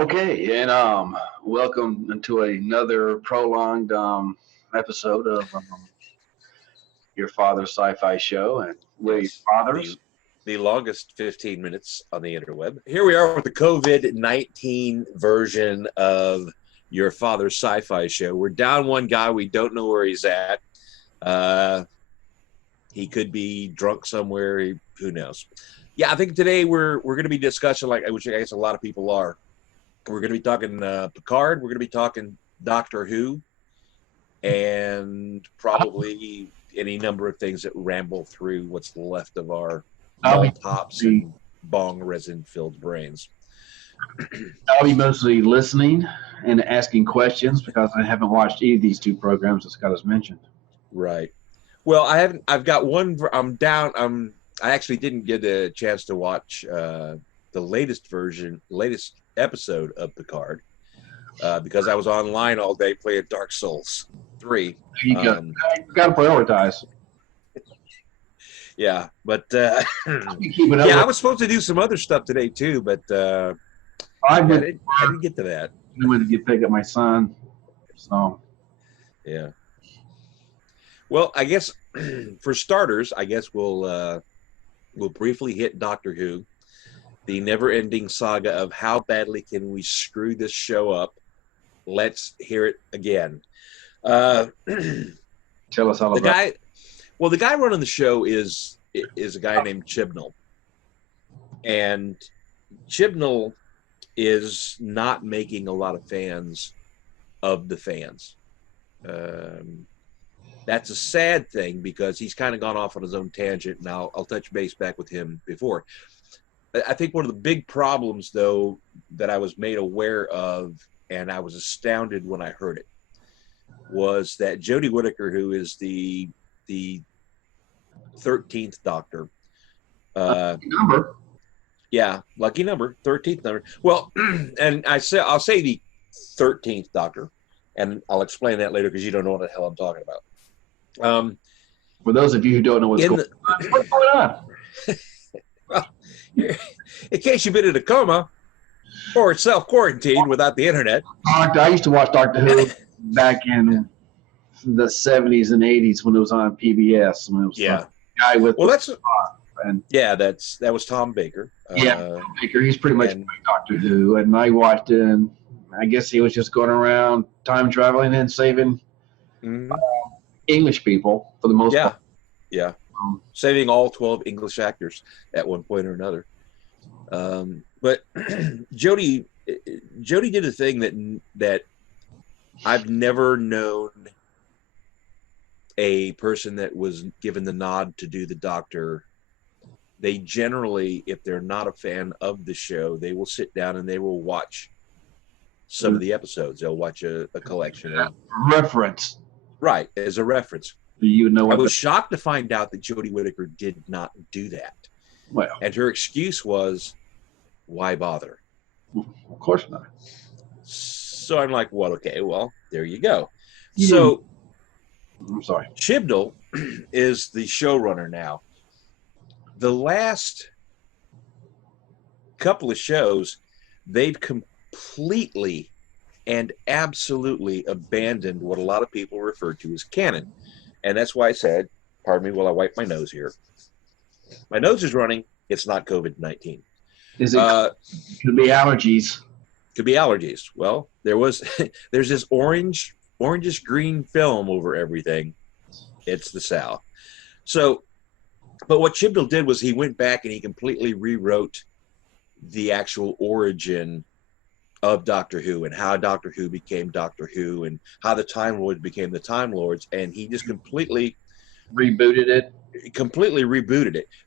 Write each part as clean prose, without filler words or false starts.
Okay, and welcome to another prolonged episode of your father's sci-fi show, and we're your Yes, fathers. the longest 15 minutes on the interweb. Here we are with the COVID-19 version of your father's sci-fi show. We're down one guy. We don't know where he's at. He could be drunk somewhere. Who knows? Yeah, I think today we're going to be discussing, which I guess a lot of people are. We're going to be talking Picard. We're going to be talking Doctor Who, and probably any number of things that ramble through what's left of our I'll be malt hops and bong resin filled brains. I'll be mostly listening and asking questions because I haven't watched either of these two programs that Scott has mentioned. Right. Well, I haven't. I've got one. I'm down. I actually didn't get a chance to watch the latest episode of Picard because I was online all day playing Dark Souls 3. You got to prioritize. Yeah, but Keep it up yeah, I was supposed to do some other stuff today too, but I didn't get to that. I went to pick up my son. So yeah. Well, I guess for starters, I guess we'll briefly hit Doctor Who, the never-ending saga of how badly can we screw this show up. Let's hear it again. Tell us all about it. The guy running the show is a guy named Chibnall, and Chibnall is not making a lot of fans of the fans. That's a sad thing because he's kind of gone off on his own tangent, and I'll touch base back with him before. I think one of the big problems, though, that I was made aware of, and I was astounded when I heard it, was that Jodie Whittaker, who is the 13th Doctor. Number. Yeah, lucky number, 13th number. Well, and I'll say the 13th Doctor, and I'll explain that later because you don't know what the hell I'm talking about. For those of you who don't know what's going on. Well, in case you've been in a coma or self-quarantined without the internet. I used to watch Doctor Who back in the 70s and 80s when it was on PBS. When it was yeah. Guy with that was Tom Baker. Tom Baker. He's pretty much Doctor Who, and I watched it. And I guess he was just going around time traveling and saving English people for the most part. Yeah, saving all 12 English actors at one point or another. But Jodie did a thing that I've never known a person that was given the nod to do the Doctor. They generally, if they're not a fan of the show, they will sit down and they will watch some of the episodes. They'll watch a collection. Reference. Right, as a reference. You know, I was shocked to find out that Jodie Whittaker did not do that. Well, and her excuse was, why bother? Of course not. So I'm like, well, okay, well, there you go. So I'm sorry. Chibnall is the showrunner now. The last couple of shows, they've completely and absolutely abandoned what a lot of people refer to as canon. And that's why I said, pardon me while I wipe my nose here. My nose is running. It's not COVID-19. Is it? Could be allergies. Could be allergies. Well, there's this orangish green film over everything. It's the South. So, but what Chibnall did was he went back and he completely rewrote the actual origin of Doctor Who and how Doctor Who became Doctor Who and how the Time Lords became the Time Lords, and he just completely rebooted it.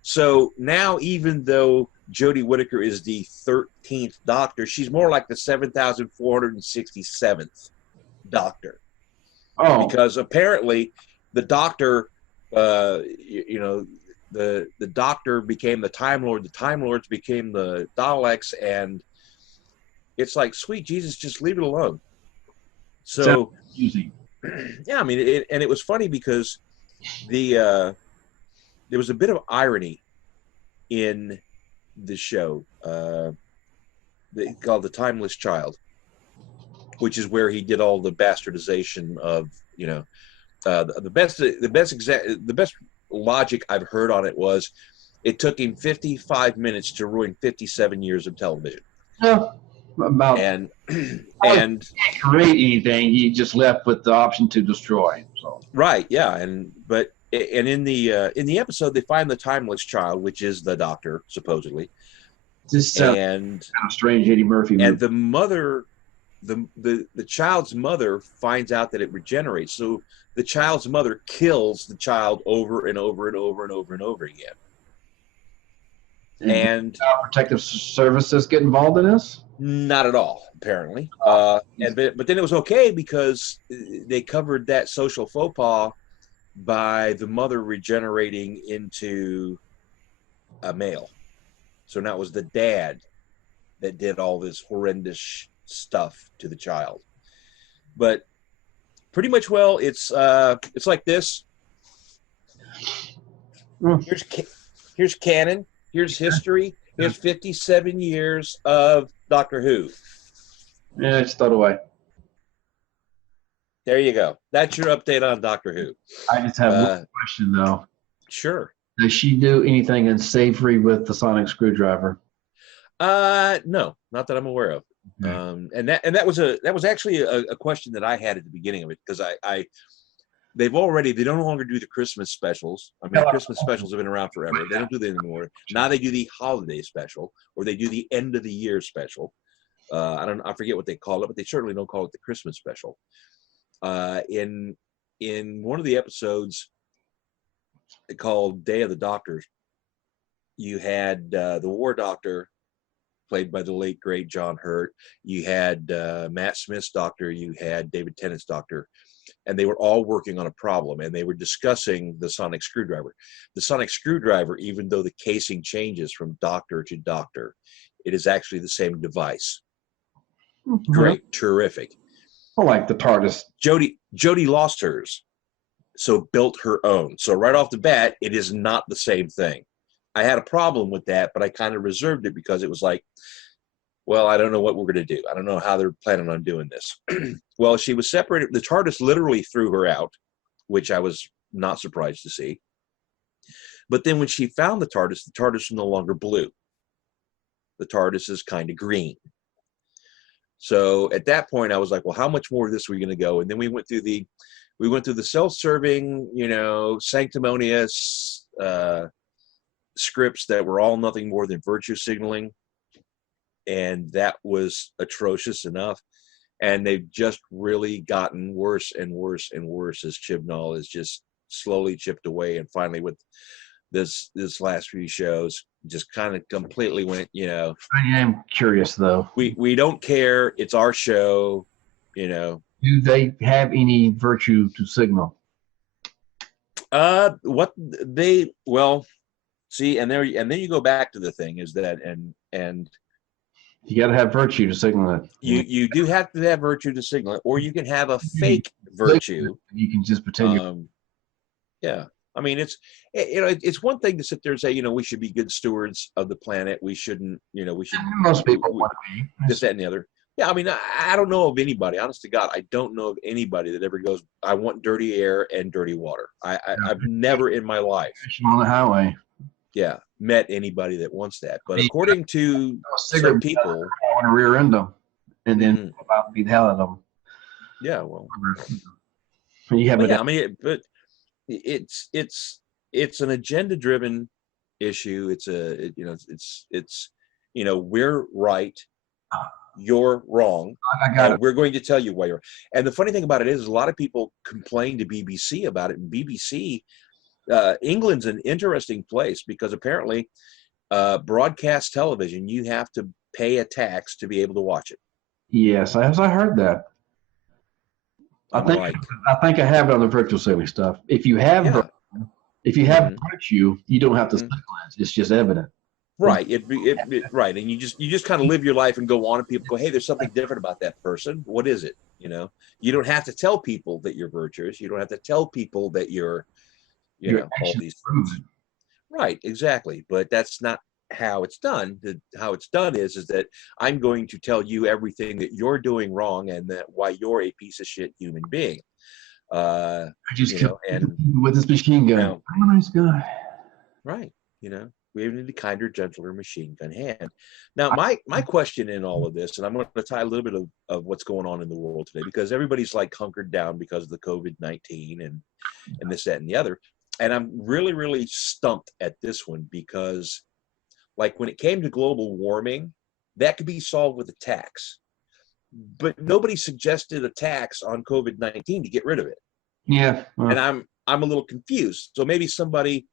So now, even though Jodie Whittaker is the 13th Doctor, she's more like the 7,467th Doctor. Oh, because apparently the Doctor, the Doctor became the Time Lord. The Time Lords became the Daleks, and it's like, sweet Jesus, just leave it alone. So, yeah, I mean, it was funny because there was a bit of irony in the show. called The Timeless Child, which is where he did all the bastardization of, the best logic I've heard on it was it took him 55 minutes to ruin 57 years of television. Yeah, about And create anything. He just left with the option to destroy. So right, yeah, and in the episode they find the timeless child, which is the doctor supposedly. This and kind of strange Eddie Murphy movie. And the mother, the child's mother finds out that it regenerates. So the child's mother kills the child over and over and over and over and over again. And protective services get involved in this? Not at all, apparently. But then it was okay because they covered that social faux pas by the mother regenerating into a male. So now it was the dad that did all this horrendous stuff to the child. But pretty much, well, it's like this. Here's canon. Here's history. Here's 57 years of Doctor Who. Yeah, it's thrown away. There you go. That's your update on Doctor Who. I just have one question, though. Sure. Does she do anything unsavory with the sonic screwdriver? No, not that I'm aware of. And that was actually a question that I had at the beginning of it, because they no longer do the Christmas specials. I mean, Christmas specials have been around forever. They don't do them anymore. Now they do the holiday special, or they do the end of the year special. I forget what they call it, but they certainly don't call it the Christmas special. In one of the episodes called Day of the Doctors, you had the War Doctor, played by the late great John Hurt. You had Matt Smith's doctor. You had David Tennant's doctor, and they were all working on a problem, and they were discussing the sonic screwdriver. The sonic screwdriver, even though the casing changes from doctor to doctor, it is actually the same device. Mm-hmm. Great, terrific. I like the TARDIS. Jodie lost hers, so built her own. So right off the bat, it is not the same thing. I had a problem with that, but I kind of reserved it because it was like, well, I don't know what we're going to do. I don't know how they're planning on doing this. Well, she was separated. The TARDIS literally threw her out, which I was not surprised to see. But then when she found the TARDIS was no longer blue. The TARDIS is kind of green. So at that point, I was like, well, how much more of this are we going to go? And then we went through the self-serving, sanctimonious scripts that were all nothing more than virtue signaling. And that was atrocious enough. And they've just really gotten worse and worse and worse as Chibnall is just slowly chipped away. And finally, with this last few shows, just kind of completely went, I am curious, though. We don't care. It's our show, Do they have any virtue to signal? See, and then you go back to the thing is that, and you got to have virtue to signal it. You do have to have virtue to signal it, or you can have a fake virtue. You can just pretend. Yeah, I mean, it's one thing to sit there and say, we should be good stewards of the planet. We shouldn't, we should. Most people want to be. This, that, and the other. Yeah, I mean, I don't know of anybody. Honest to God, I don't know of anybody that ever goes, I want dirty air and dirty water. I've never in my life on the highway. Yeah, met anybody that wants that. But according to some people, I want to rear end them and then about beat the hell out of them. Yeah, well, you have but it's an agenda-driven issue. It's we're right, you're wrong, and we're going to tell you why you're. And the funny thing about it is, a lot of people complain to BBC about it, and BBC. England's an interesting place because apparently broadcast television, you have to pay a tax to be able to watch it. Yes, I heard that. I think I have it on the virtual saving stuff. If you have virtue, you don't have to signal it. It's just evident. Right. Right. And you just kind of live your life and go on, and people go, hey, there's something different about that person. What is it? You don't have to tell people that you're virtuous. You don't have to tell people that you're all these things. Right, exactly. But that's not how it's done. How it's done is that I'm going to tell you everything that you're doing wrong and that why you're a piece of shit human being. I just You killed know, and with this machine gun. now, I'm a nice guy. right, you know, we need a kinder, gentler machine gun hand. Now, my question in all of this, and I'm going to tie a little bit of what's going on in the world today, because everybody's like hunkered down because of the COVID-19 and this, that, and the other. And I'm really, really stumped at this one because, like, when it came to global warming, that could be solved with a tax. But nobody suggested a tax on COVID-19 to get rid of it. Yeah. And I'm a little confused. So maybe somebody,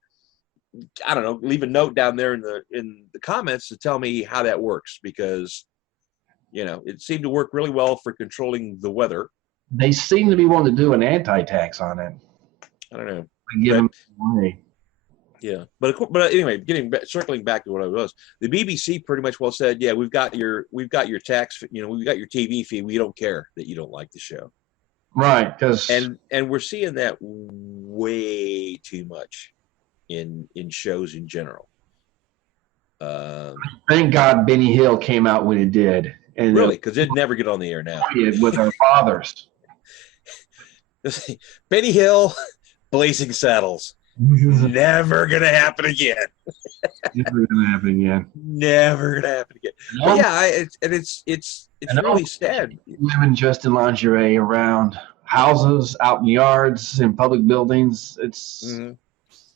I don't know, leave a note down there in the comments to tell me how that works, because, you know, it seemed to work really well for controlling the weather. They seem to be wanting to do an anti-tax on it. I don't know. Give them money. Yeah, but anyway, circling back to what I was, the BBC pretty much well said, yeah, we've got your tax, you know, we've got your TV fee. We don't care that you don't like the show, right? Because and we're seeing that way too much in shows in general. Thank God Benny Hill came out when it did, and really, because it'd never get on the air now. With our fathers, Benny Hill, Blazing Saddles. Never gonna happen again. Never gonna happen again. Never gonna happen again. But yeah, it's really sad. Women dressed in lingerie around houses, out in yards, in public buildings. It's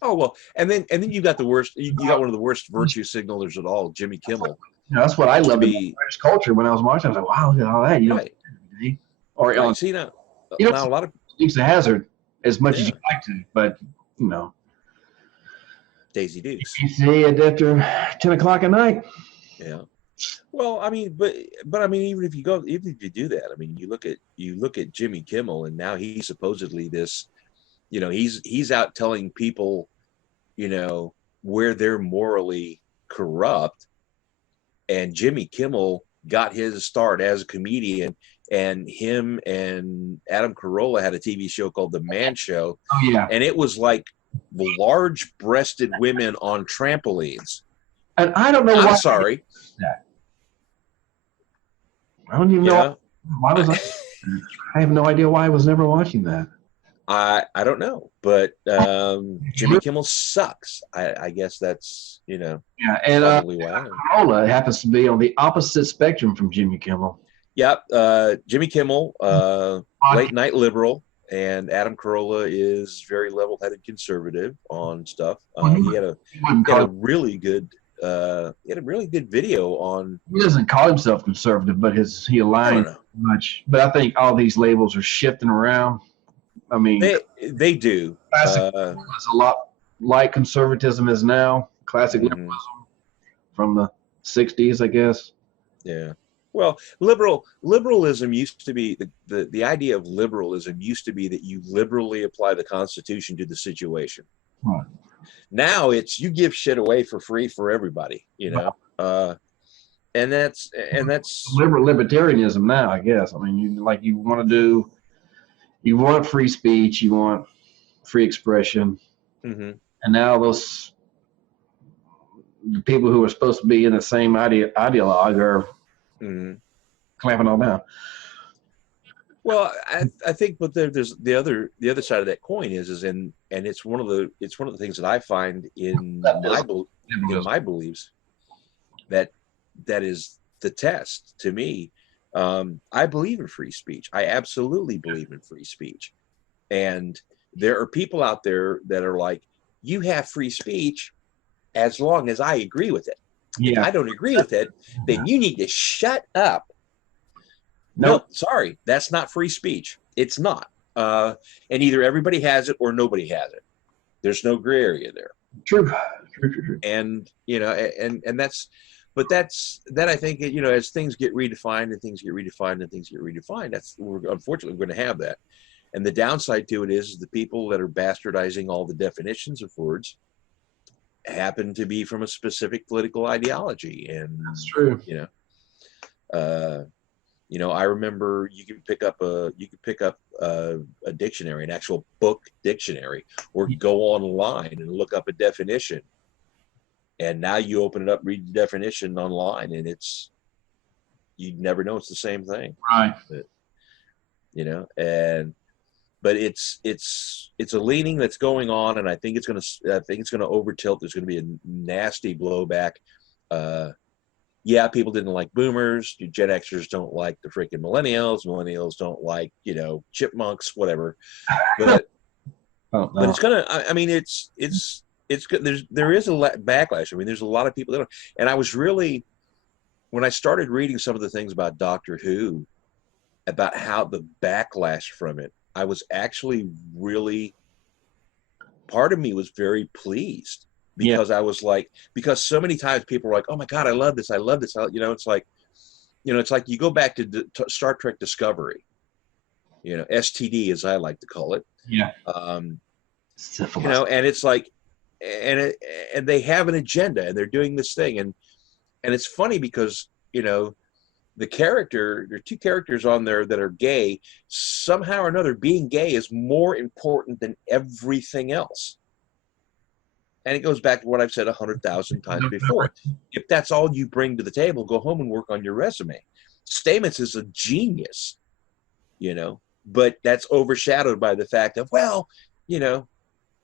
oh well, and then you got the worst. You got one of the worst virtue signalers at all, Jimmy Kimmel. You know, that's what I loved in British culture when I was watching. I was like, wow, look at all that. You know, or see now, you now a lot of Dukes of Hazzard as much as you like to, but you know, Daisy Dukes. You see it after 10 o'clock at night. Yeah. Well, I mean, but I mean, even if you do that, I mean, you look at Jimmy Kimmel, and now he's supposedly this, you know, he's out telling people, you know, where they're morally corrupt, and Jimmy Kimmel got his start as a comedian, and him and Adam Carolla had a TV show called The Man Show. Oh yeah. And it was like large-breasted women on trampolines. And I don't know why. I'm sorry. I don't even know why was I have no idea why I was never watching that. I don't know, but Jimmy Kimmel sucks. I guess that's, you know, and probably why. Carolla happens to be on the opposite spectrum from Jimmy Kimmel. Yep, Jimmy Kimmel, late night liberal, and Adam Carolla is very level-headed conservative on stuff. He had a really good video on. He doesn't call himself conservative, but he aligns much. But I think all these labels are shifting around. I mean, they do. Classic is a lot like conservatism is now. Classic liberalism from the 60s, I guess. Yeah. Well, liberalism used to be the idea of liberalism used to be that you liberally apply the Constitution to the situation. Right. Now it's you give shit away for free for everybody, you know, and that's libertarianism now, I guess. I mean, you want free speech, you want free expression, and now the people who are supposed to be in the same ideologue are clamping all down. Well, I think, but there's the other side of that coin and it's one of the things that I find in my beliefs that is the test to me. I believe in free speech. I absolutely believe in free speech, and there are people out there that are like, you have free speech as long as I agree with it. If I don't agree with it, then you need to shut up. No, sorry, that's not free speech. It's not. And either everybody has it or nobody has it. There's no gray area there. True. And, you know, and that's I think, you know, as things get redefined and things get redefined and things get redefined, we're unfortunately going to have that. And the downside to it is the people that are bastardizing all the definitions of words happen to be from a specific political ideology. And that's true. You know, I remember you could pick up a dictionary, an actual book dictionary, or go online and look up a definition. And now you open it up, read the definition online, and you'd never know it's the same thing. Right. But, but it's a leaning that's going on, and I think it's going to overtilt. There's going to be a nasty blowback. People didn't like boomers. Gen Xers don't like the freaking millennials. Millennials don't like, chipmunks, whatever. But Oh, no. but it's gonna. I mean, it's good. There is a backlash. I mean, there's a lot of people that don't. And I was really, when I started reading some of the things about Doctor Who, about how the backlash from it, I was actually really, part of me was very pleased, because I was like, because so many times people were like, oh my God, I love this. It's like, you go back to Star Trek Discovery, STD, as I like to call it. Yeah. And it's like, and they have an agenda, and they're doing this thing. And it's funny because, there are two characters on there that are gay. Somehow or another, being gay is more important than everything else. And it goes back to what I've said 100,000 times before. If that's all you bring to the table, go home and work on your resume. Stamets is a genius, but that's overshadowed by the fact of,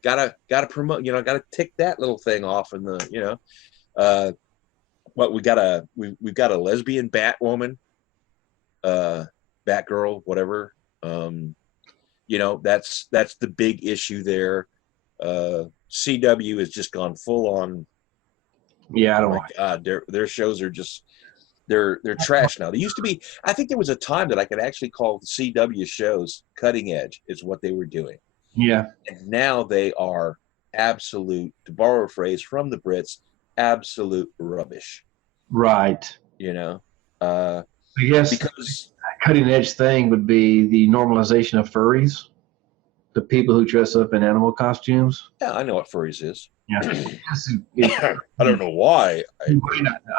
gotta promote, gotta tick that little thing off in the, we've got a lesbian Batwoman, Batgirl, whatever. That's the big issue there. CW has just gone full on. Yeah, I don't like God, their shows are just they're trash now. They used to be. I think there was a time that I could actually call the CW shows cutting edge, is what they were doing. Yeah. And now they are absolute, to borrow a phrase from the Brits, absolute rubbish. Right. I guess because a cutting edge thing would be the normalization of furries, the people who dress up in animal costumes. Yeah, I know what furries is. Yeah. I don't know why.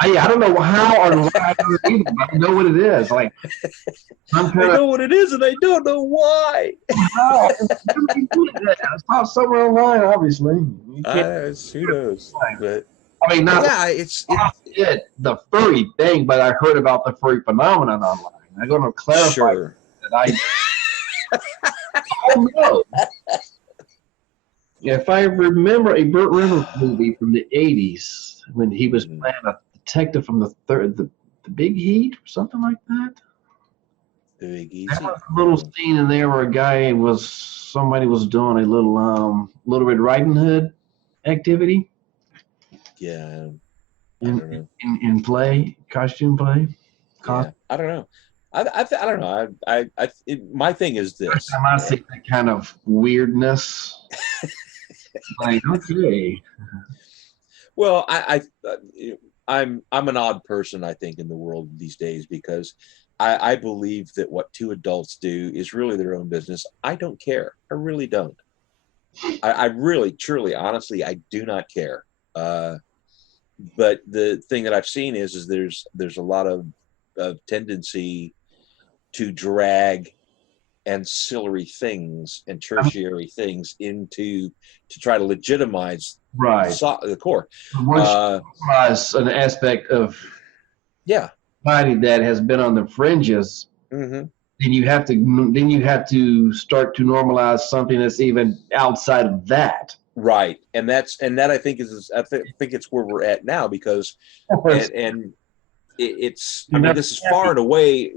I don't know how or why I don't either, but I know what it is. Like, I know what it is, and I don't know why. It's not somewhere online, obviously. Who knows? But I mean, not it's the furry thing, but I heard about the furry phenomenon online. I'm going to clarify that oh no. If I remember a Burt Reynolds movie from the 80s, when he was playing a detective from the Big Heat or something like that. The Big Easy. There was a little scene in there where somebody was doing a little Little Red Riding Hood activity. Yeah. In play, costume play. Yeah, I don't know. I don't know. My thing is this. First time I see that kind of weirdness. Like, okay. Well, I'm an odd person, I think, in the world these days, because I believe that what two adults do is really their own business. I don't care. I really don't. I really, truly, honestly, I do not care. But the thing that I've seen is there's a lot of tendency to drag ancillary things and tertiary things to try to legitimize the core. Once an aspect of society that has been on the fringes, then you have to start to normalize something that's even outside of that. Right, and that I think it's where we're at now, because it's I mean, this is far and away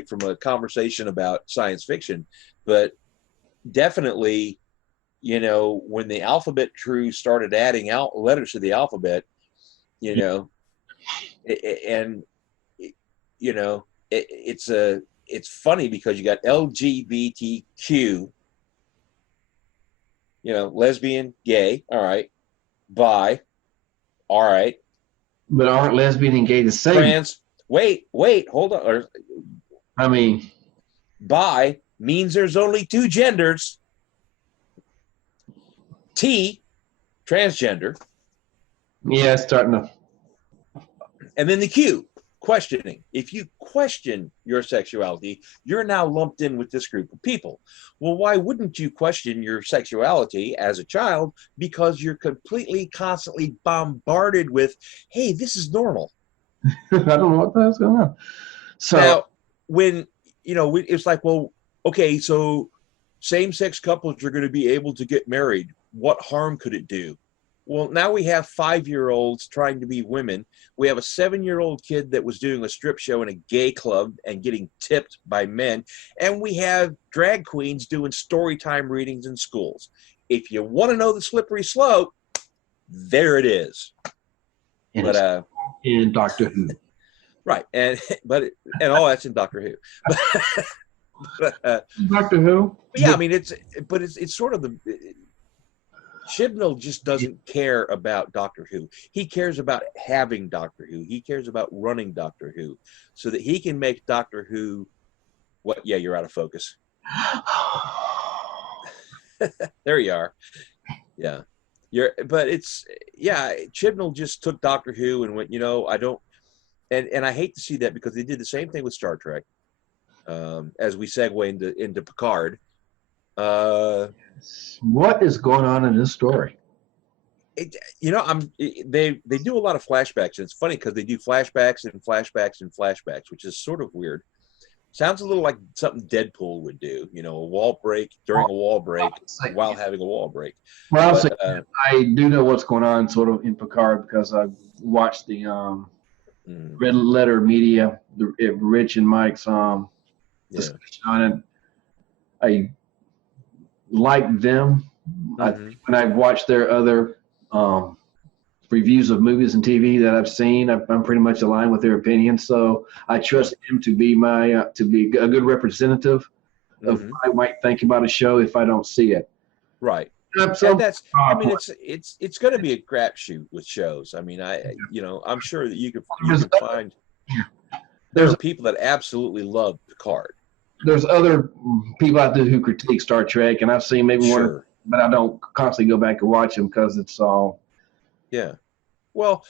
from a conversation about science fiction, but definitely, when the alphabet crew started adding out letters to the alphabet, it's funny because you got LGBTQ, lesbian, gay, all right, bi, all right. But aren't lesbian and gay the same? Trans, wait, hold on. I mean, bi means there's only two genders. T, transgender. Yeah, it's starting to. And then the Q. questioning. If you question your sexuality, you're now lumped in with this group of people. Well, why wouldn't you question your sexuality as a child? Because you're completely, constantly bombarded with, hey, this is normal. I don't know what the hell's going on. So now, when, it's like, well, okay, so same-sex couples are going to be able to get married. What harm could it do? Well, now we have 5-year-olds trying to be women. We have a 7-year-old kid that was doing a strip show in a gay club and getting tipped by men. And we have drag queens doing story time readings in schools. If you want to know the slippery slope, there it is. But in Doctor Who. Right. And all that's in Doctor Who. Doctor Who? Yeah, I mean, it's sort of the... Chibnall just doesn't care about Doctor Who. He cares about having Doctor Who. He cares about running Doctor Who so that he can make Doctor Who what? Yeah, you're out of focus. There you are. Yeah. Chibnall just took Doctor Who and went, I don't, and I hate to see that because they did the same thing with Star Trek. As we segue into Picard. What is going on in this story? They do a lot of flashbacks, and it's funny because they do flashbacks and flashbacks and flashbacks, which is sort of weird. Sounds a little like something Deadpool would do, a wall break during a wall break while having a wall break. Well, I do know what's going on sort of in Picard because I've watched the Red Letter Media, Rich and Mike's discussion on it. I like them. When I've watched their other reviews of movies and TV that I've seen, I'm pretty much aligned with their opinions. So I trust him to be to be a good representative of what I might think about a show if I don't see it. Right. And that's, it's going to be a crapshoot with shows. I mean, I'm sure that you can find there are people that absolutely love Picard. There's other people out there who critique Star Trek, and I've seen maybe one, but I don't constantly go back and watch them because it's all. Yeah. Well,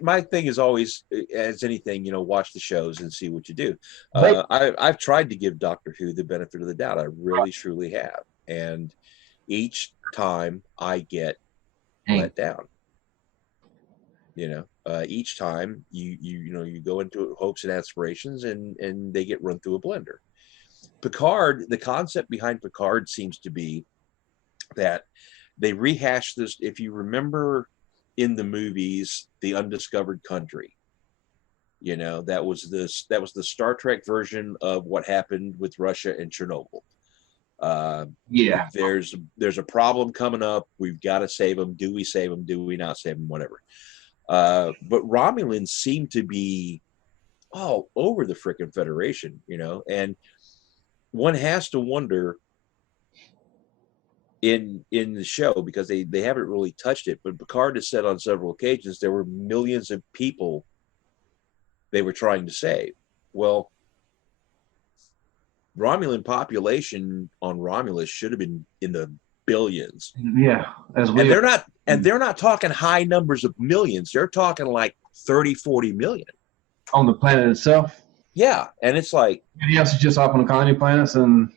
my thing is always, as anything, watch the shows and see what you do. I've tried to give Doctor Who the benefit of the doubt. I really, truly have. And each time I get let down. Each time you go into hopes and aspirations and they get run through a blender. Picard, the concept behind Picard seems to be that they rehash this. If you remember in the movies, The Undiscovered Country, that was the Star Trek version of what happened with Russia and Chernobyl. There's a problem coming up. We've got to save them. Do we save them? Do we not save them? Whatever. But Romulans seem to be all over the frickin' Federation, and one has to wonder in the show, because they haven't really touched it, but Picard has said on several occasions there were millions of people they were trying to save. Well, Romulan population on Romulus should have been in the billions. Yeah. And they're not talking high numbers of millions. They're talking like 30, 40 million. On the planet itself? Yeah. And it's like... Any else is just off on the colony planets and...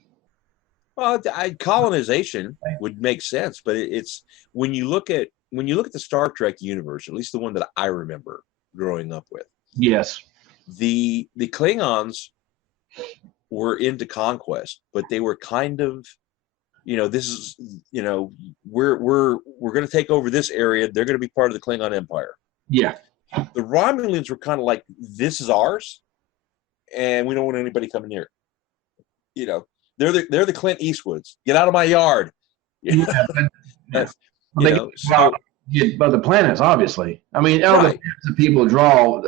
Well, colonization would make sense, but it's... When you look at the Star Trek universe, at least the one that I remember growing up with. Yes. The Klingons were into conquest, but they were kind of... this is, we're going to take over this area. They're going to be part of the Klingon Empire. Yeah. The Romulans were kind of like, this is ours, and we don't want anybody coming near it. They're the Clint Eastwoods. Get out of my yard. But the planets, obviously. I mean, the people draw,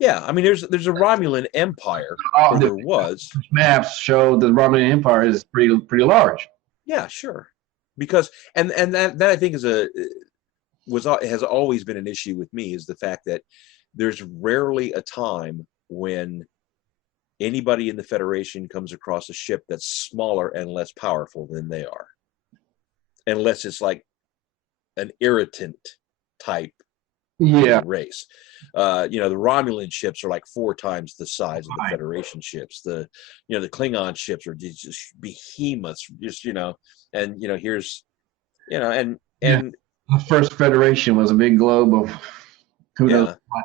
Yeah, I mean, there's a Romulan Empire, or there was. Maps show the Romulan Empire is pretty large. Yeah, sure. Because and that I think has always been an issue with me, is the fact that there's rarely a time when anybody in the Federation comes across a ship that's smaller and less powerful than they are, unless it's like an irritant type Yeah. Race. The Romulan ships are like 4 times the size of the Federation ships. The Klingon ships are just behemoths, and here's, and the first Federation was a big globe of who knows what.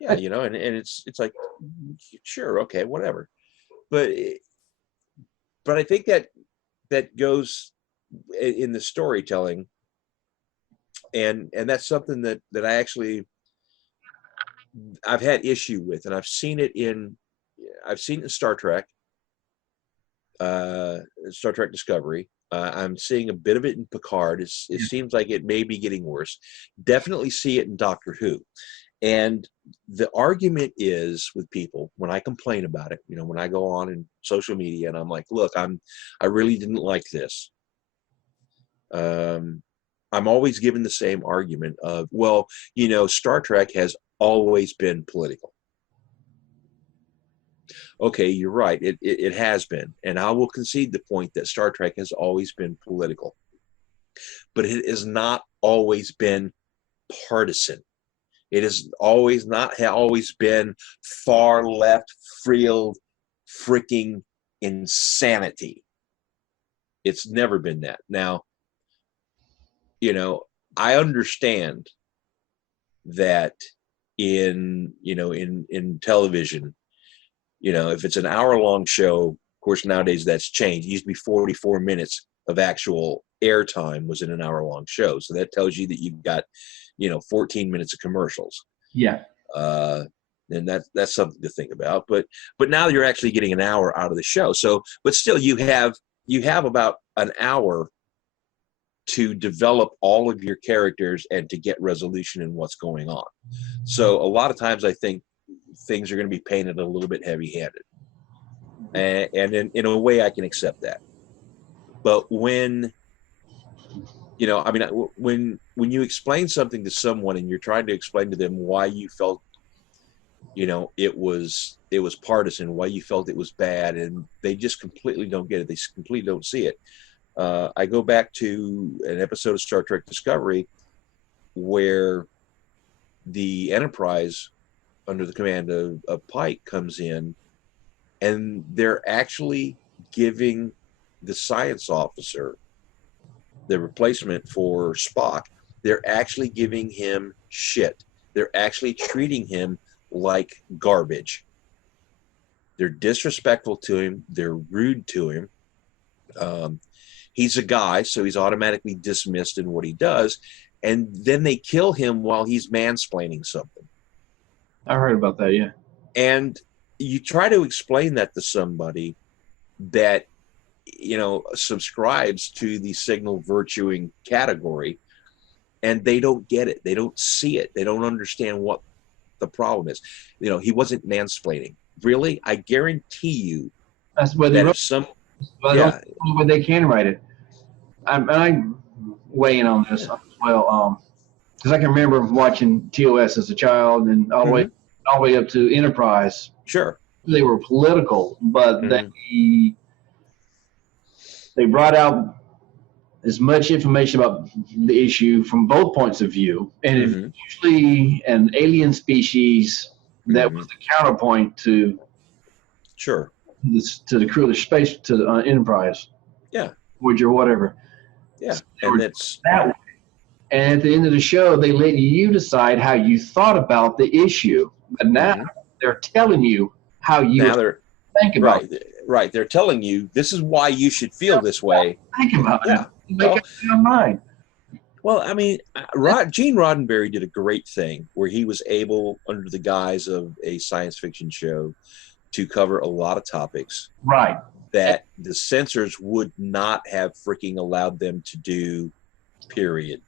Yeah, and it's like, sure, okay, whatever. But I think that goes in the storytelling, and that's something that I've had issue with, and I've seen it in Star Trek Discovery. I'm seeing a bit of it in Picard. It seems like it may be getting worse. Definitely see it in Doctor Who. And the argument is with people when I complain about it, when I go on in social media and I'm like, look, I really didn't like this. I'm always given the same argument of, well, Star Trek has always been political. Okay, you're right. It has been. And I will concede the point that Star Trek has always been political. But it has not always been partisan. It has always been far left field freaking insanity. It's never been that. Now, I understand that in television, if it's an hour-long show, of course, nowadays that's changed. It used to be 44 minutes of actual airtime was in an hour-long show. So that tells you that you've got, 14 minutes of commercials. Yeah. And that's something to think about. But now you're actually getting an hour out of the show. So, but still you have about an hour to develop all of your characters and to get resolution in what's going on. So a lot of times I think things are going to be painted a little bit heavy-handed. And in a way I can accept that. But when when you explain something to someone and you're trying to explain to them why you felt, it was partisan, why you felt it was bad, and they just completely don't get it. They completely don't see it. I go back to an episode of Star Trek Discovery where the Enterprise, under the command of Pike, comes in, and they're actually giving the science officer, the replacement for Spock, they're actually giving him shit. They're actually treating him like garbage. They're disrespectful to him. They're rude to him. He's a guy, so he's automatically dismissed in what he does. And then they kill him while he's mansplaining something. I heard about that, yeah. And you try to explain that to somebody that, subscribes to the signal virtuing category, and they don't get it. They don't see it. They don't understand what the problem is. He wasn't mansplaining. Really? I guarantee you that's where they wrote where they can write it. I'm weighing on this as well, because I can remember watching TOS as a child and all the way up to Enterprise. Sure. They were political, but they brought out as much information about the issue from both points of view, and it's usually an alien species that was the counterpoint to to the crew of the space, to the Enterprise, Voyager, whatever. So and that's that way. And at the end of the show, they let you decide how you thought about the issue, but now they're telling you how you think about it. Right. They're telling you this is why you should feel this way. Think about it. Make up your mind. Well, I mean, Gene Roddenberry did a great thing where he was able, under the guise of a science fiction show, to cover a lot of topics. Right. That the censors would not have freaking allowed them to do, period.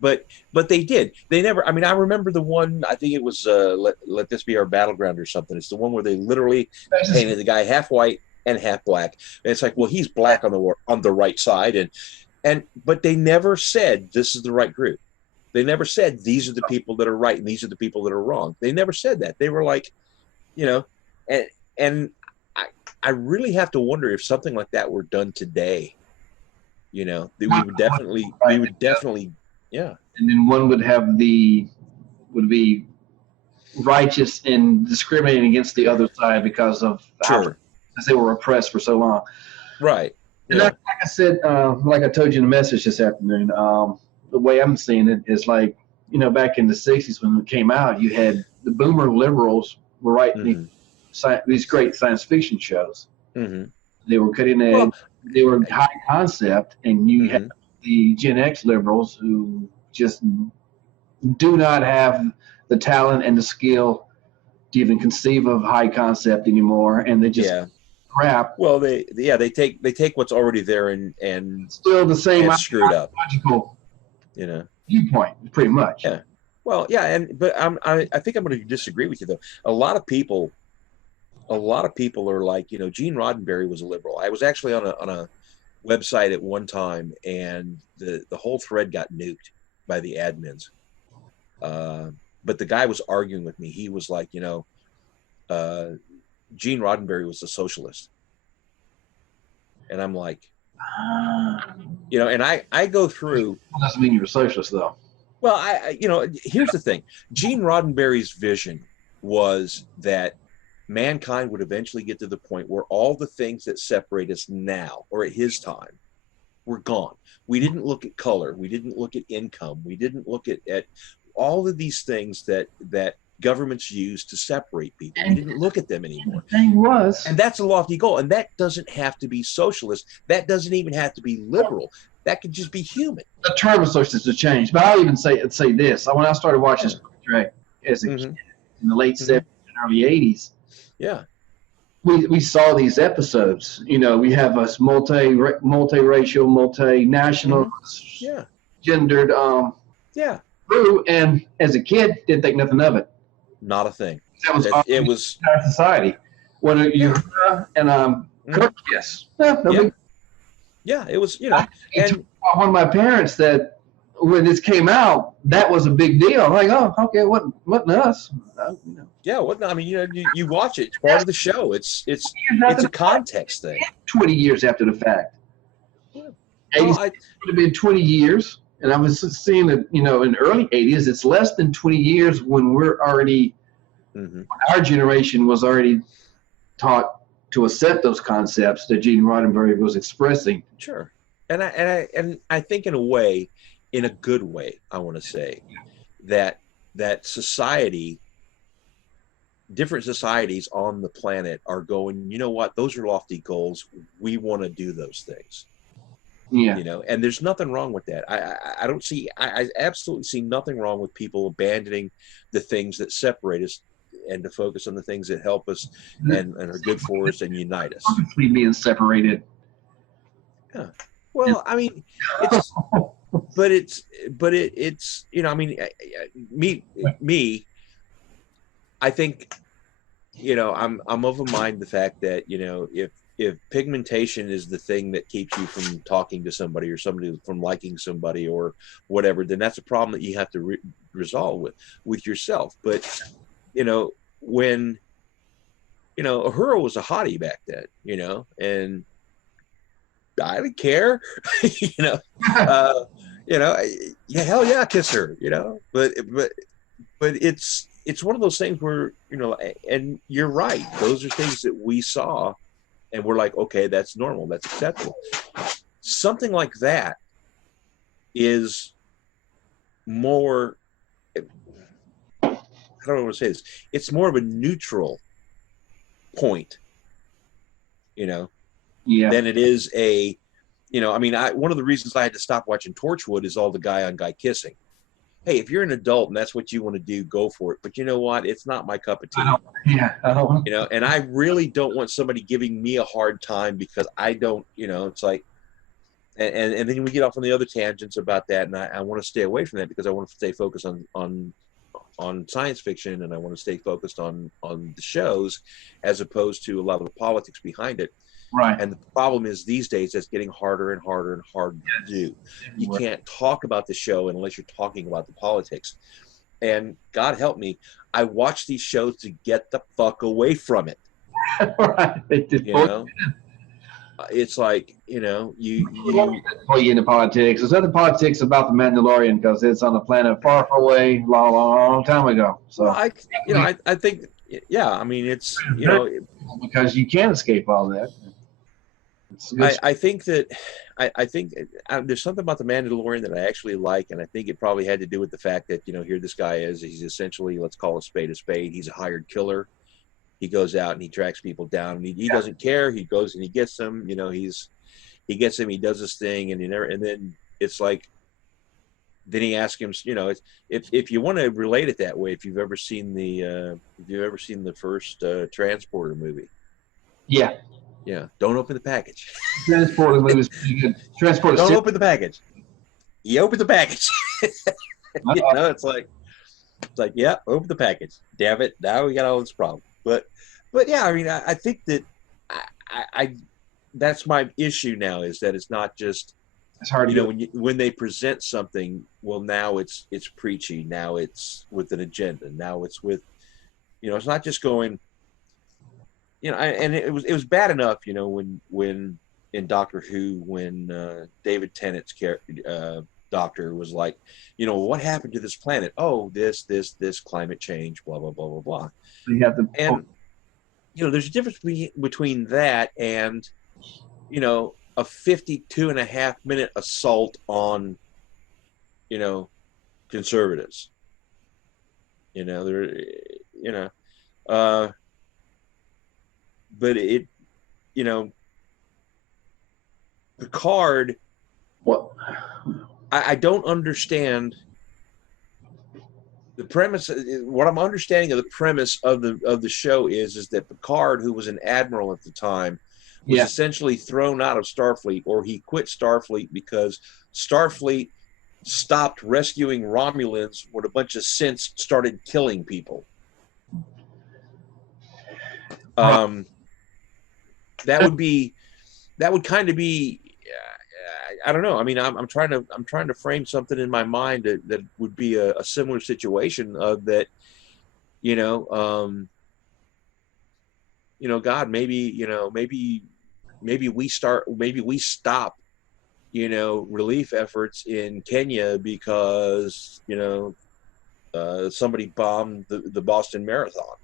But they did. They never. I mean, I remember the one. I think it was "Let This Be Our Battleground" or something. It's the one where they literally painted the guy half white and half black, and it's like, well, he's black on the right side, but they never said this is the right group. They never said these are the people that are right and these are the people that are wrong. They never said that. They were like, and I really have to wonder if something like that were done today. We would definitely, yeah. and then one would be righteous and discriminating against the other side because of because they were oppressed for so long. Right. And like I said, like I told you in the message this afternoon, the way I'm seeing it is like, back in the 60s when it came out, you had the boomer liberals were writing these great science fiction shows. Mm-hmm. They were cutting edge, they were high concept, and you had the Gen X liberals who just do not have the talent and the skill to even conceive of high concept anymore, and they just crap. Well, they take what's already there and still the same screwed up logical, viewpoint, pretty much. Yeah. Well, yeah, but I think I'm going to disagree with you though. A lot of people are like, Gene Roddenberry was a liberal. I was actually on a website at one time, and the whole thread got nuked by the admins. But the guy was arguing with me. He was like, Gene Roddenberry was a socialist. And I'm like, and I go through. That doesn't mean you're a socialist, though. Well, here's the thing. Gene Roddenberry's vision was that mankind would eventually get to the point where all the things that separate us now, or at his time, were gone. We didn't look at color. We didn't look at income. We didn't look at all of these things that governments use to separate people. We didn't look at them anymore. The thing was, and that's a lofty goal. And that doesn't have to be socialist. That doesn't even have to be liberal. That could just be human. The term of socialist has changed, but I'll even say this. When I started watching Star Trek as a kid in the late 70s and early 80s, we saw these episodes. We have us multiracial, multinational, gendered crew, and as a kid, didn't think nothing of it. Not a thing. It was our society. When you and Kirk, yes, it was. And one of my parents that when this came out, that was a big deal. I'm like, oh, okay, what us? Yeah, I mean, you watch it. It's part of the show. It's a context thing. 20 years after the fact. 80s would have been 20 years. And I was seeing that, in the early 80s, it's less than 20 years when we're already, our generation was already taught to accept those concepts that Gene Roddenberry was expressing. Sure. And I think in a way, in a good way, I want to say that society, different societies on the planet are going, you know what, those are lofty goals. We want to do those things. Yeah. And there's nothing wrong with that. I absolutely see nothing wrong with people abandoning the things that separate us and to focus on the things that help us and are good for us and unite us. Obviously being separated. Yeah. Well, I mean, it's, I mean, me, I think, I'm of a mind the fact that, if pigmentation is the thing that keeps you from talking to somebody or somebody from liking somebody or whatever, then that's a problem that you have to resolve with yourself. But, when, Uhura was a hottie back then, and I didn't care, hell yeah, kiss her, but it's one of those things where, and you're right. Those are things that we saw and we're like, okay, that's normal. That's acceptable. Something like that is more, I don't know what to say this. It's more of a neutral point, than it is a, one of the reasons I had to stop watching Torchwood is all the guy on guy kissing. Hey, if you're an adult and that's what you want to do, go for it. But you know what? It's not my cup of tea. And I really don't want somebody giving me a hard time because I don't, it's like, and then we get off on the other tangents about that. And I want to stay away from that because I want to stay focused on science fiction, and I want to stay focused on the shows as opposed to a lot of the politics behind it. Right. And the problem is these days it's getting harder and harder and harder to do. You can't talk about the show unless you're talking about the politics. And God help me, I watch these shows to get the fuck away from it. Right. it's like, you pull you into politics. There's other politics about the Mandalorian because it's on a planet far, far away, long, long, long time ago. So well, I think, yeah, I mean, it's, because you can't escape all that. I think that I think there's something about the Mandalorian that I actually like, and I think it probably had to do with the fact that here this guy is. He's essentially, let's call a spade a spade. He's a hired killer. He goes out and he tracks people down. And he doesn't care. He goes and he gets them. He gets him. He does his thing, and then it's like. Then he asks him, if you want to relate it that way, if you've ever seen the first Transporter movie. Yeah. Yeah, don't open the package. Transporter movie was pretty good. Transporter. Don't open the package. You open the package. It's like, yeah, open the package. Damn it! Now we got all this problem. But yeah, I mean, I think that I that's my issue now, is that it's not just. It's hard to when they present something. Well, now it's preachy. Now it's with an agenda. Now it's with, it's not just going. And it was bad enough, when in Doctor Who, when David Tennant's doctor was like, what happened to this planet? Oh, this climate change, blah blah blah blah blah. And there's a difference between that and, a 52.5-minute assault on, conservatives. But it, Picard. What? I don't understand the premise. What I'm understanding of the premise of the show is that Picard, who was an admiral at the time, was essentially thrown out of Starfleet, or he quit Starfleet because Starfleet stopped rescuing Romulans when a bunch of synths started killing people. That would kind of be, I don't know. I mean, I'm trying to frame something in my mind that would be a similar situation of that, God, maybe we stop, relief efforts in Kenya because, somebody bombed the Boston Marathon.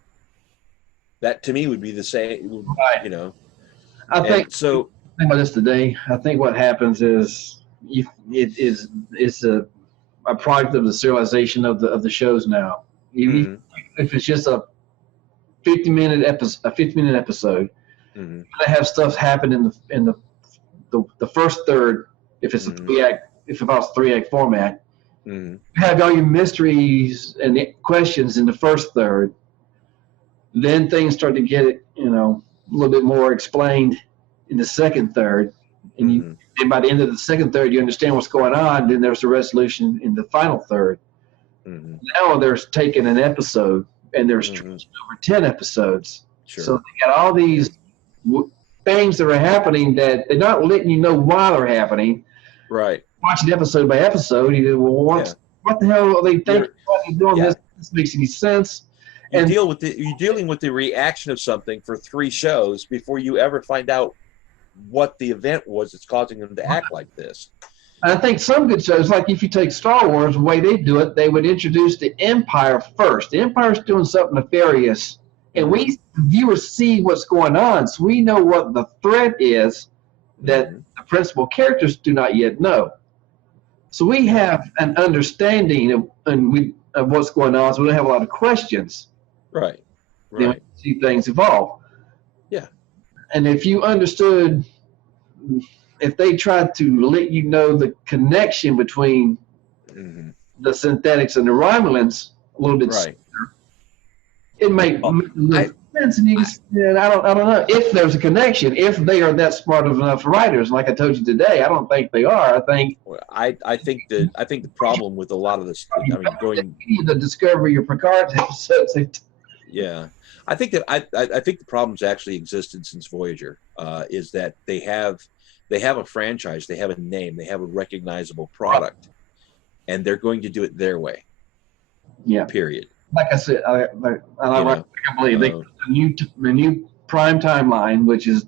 That to me would be the same, right. I think so. Think about this today. I think what happens is it's a product of the serialization of the shows now. If it's just a 50-minute episode, mm-hmm. They have stuff happen in the first third. If it's a 3-act, if it was 3-act format, you have all your mysteries and questions in the first third. Then things start to get a little bit more explained in the second third, and and by the end of the second third, you understand what's going on. Then there's a resolution in the final third. Now there's taking an episode, and there's over 10 episodes. Sure. So they got all these things that are happening that they're not letting you know why they're happening. Right. Watching episode by episode, you go, well, what the hell are they thinking? What are you doing? This makes any sense? You're dealing with the reaction of something for 3 shows before you ever find out what the event was that's causing them to act like this. I think some good shows, like if you take Star Wars, the way they do it, they would introduce the Empire first. The Empire's doing something nefarious, and we viewers see what's going on, so we know what the threat is that the principal characters do not yet know. So we have an understanding of what's going on, so we don't have a lot of questions. Right. Then we see things evolve. Yeah. And if you understood, if they tried to let you know the connection between the synthetics and the Romulans a little bit sooner, it makes sense. And I don't know if there's a connection, if they are that smart enough writers. Like I told you today, I don't think they are. I think the problem with a lot of this, the discovery of Picard episodes. Yeah, I think the problem's actually existed since Voyager. Is that they have a franchise, they have a name, they have a recognizable product, and they're going to do it their way. Yeah. Period. Like I said, I believe the new prime timeline, which is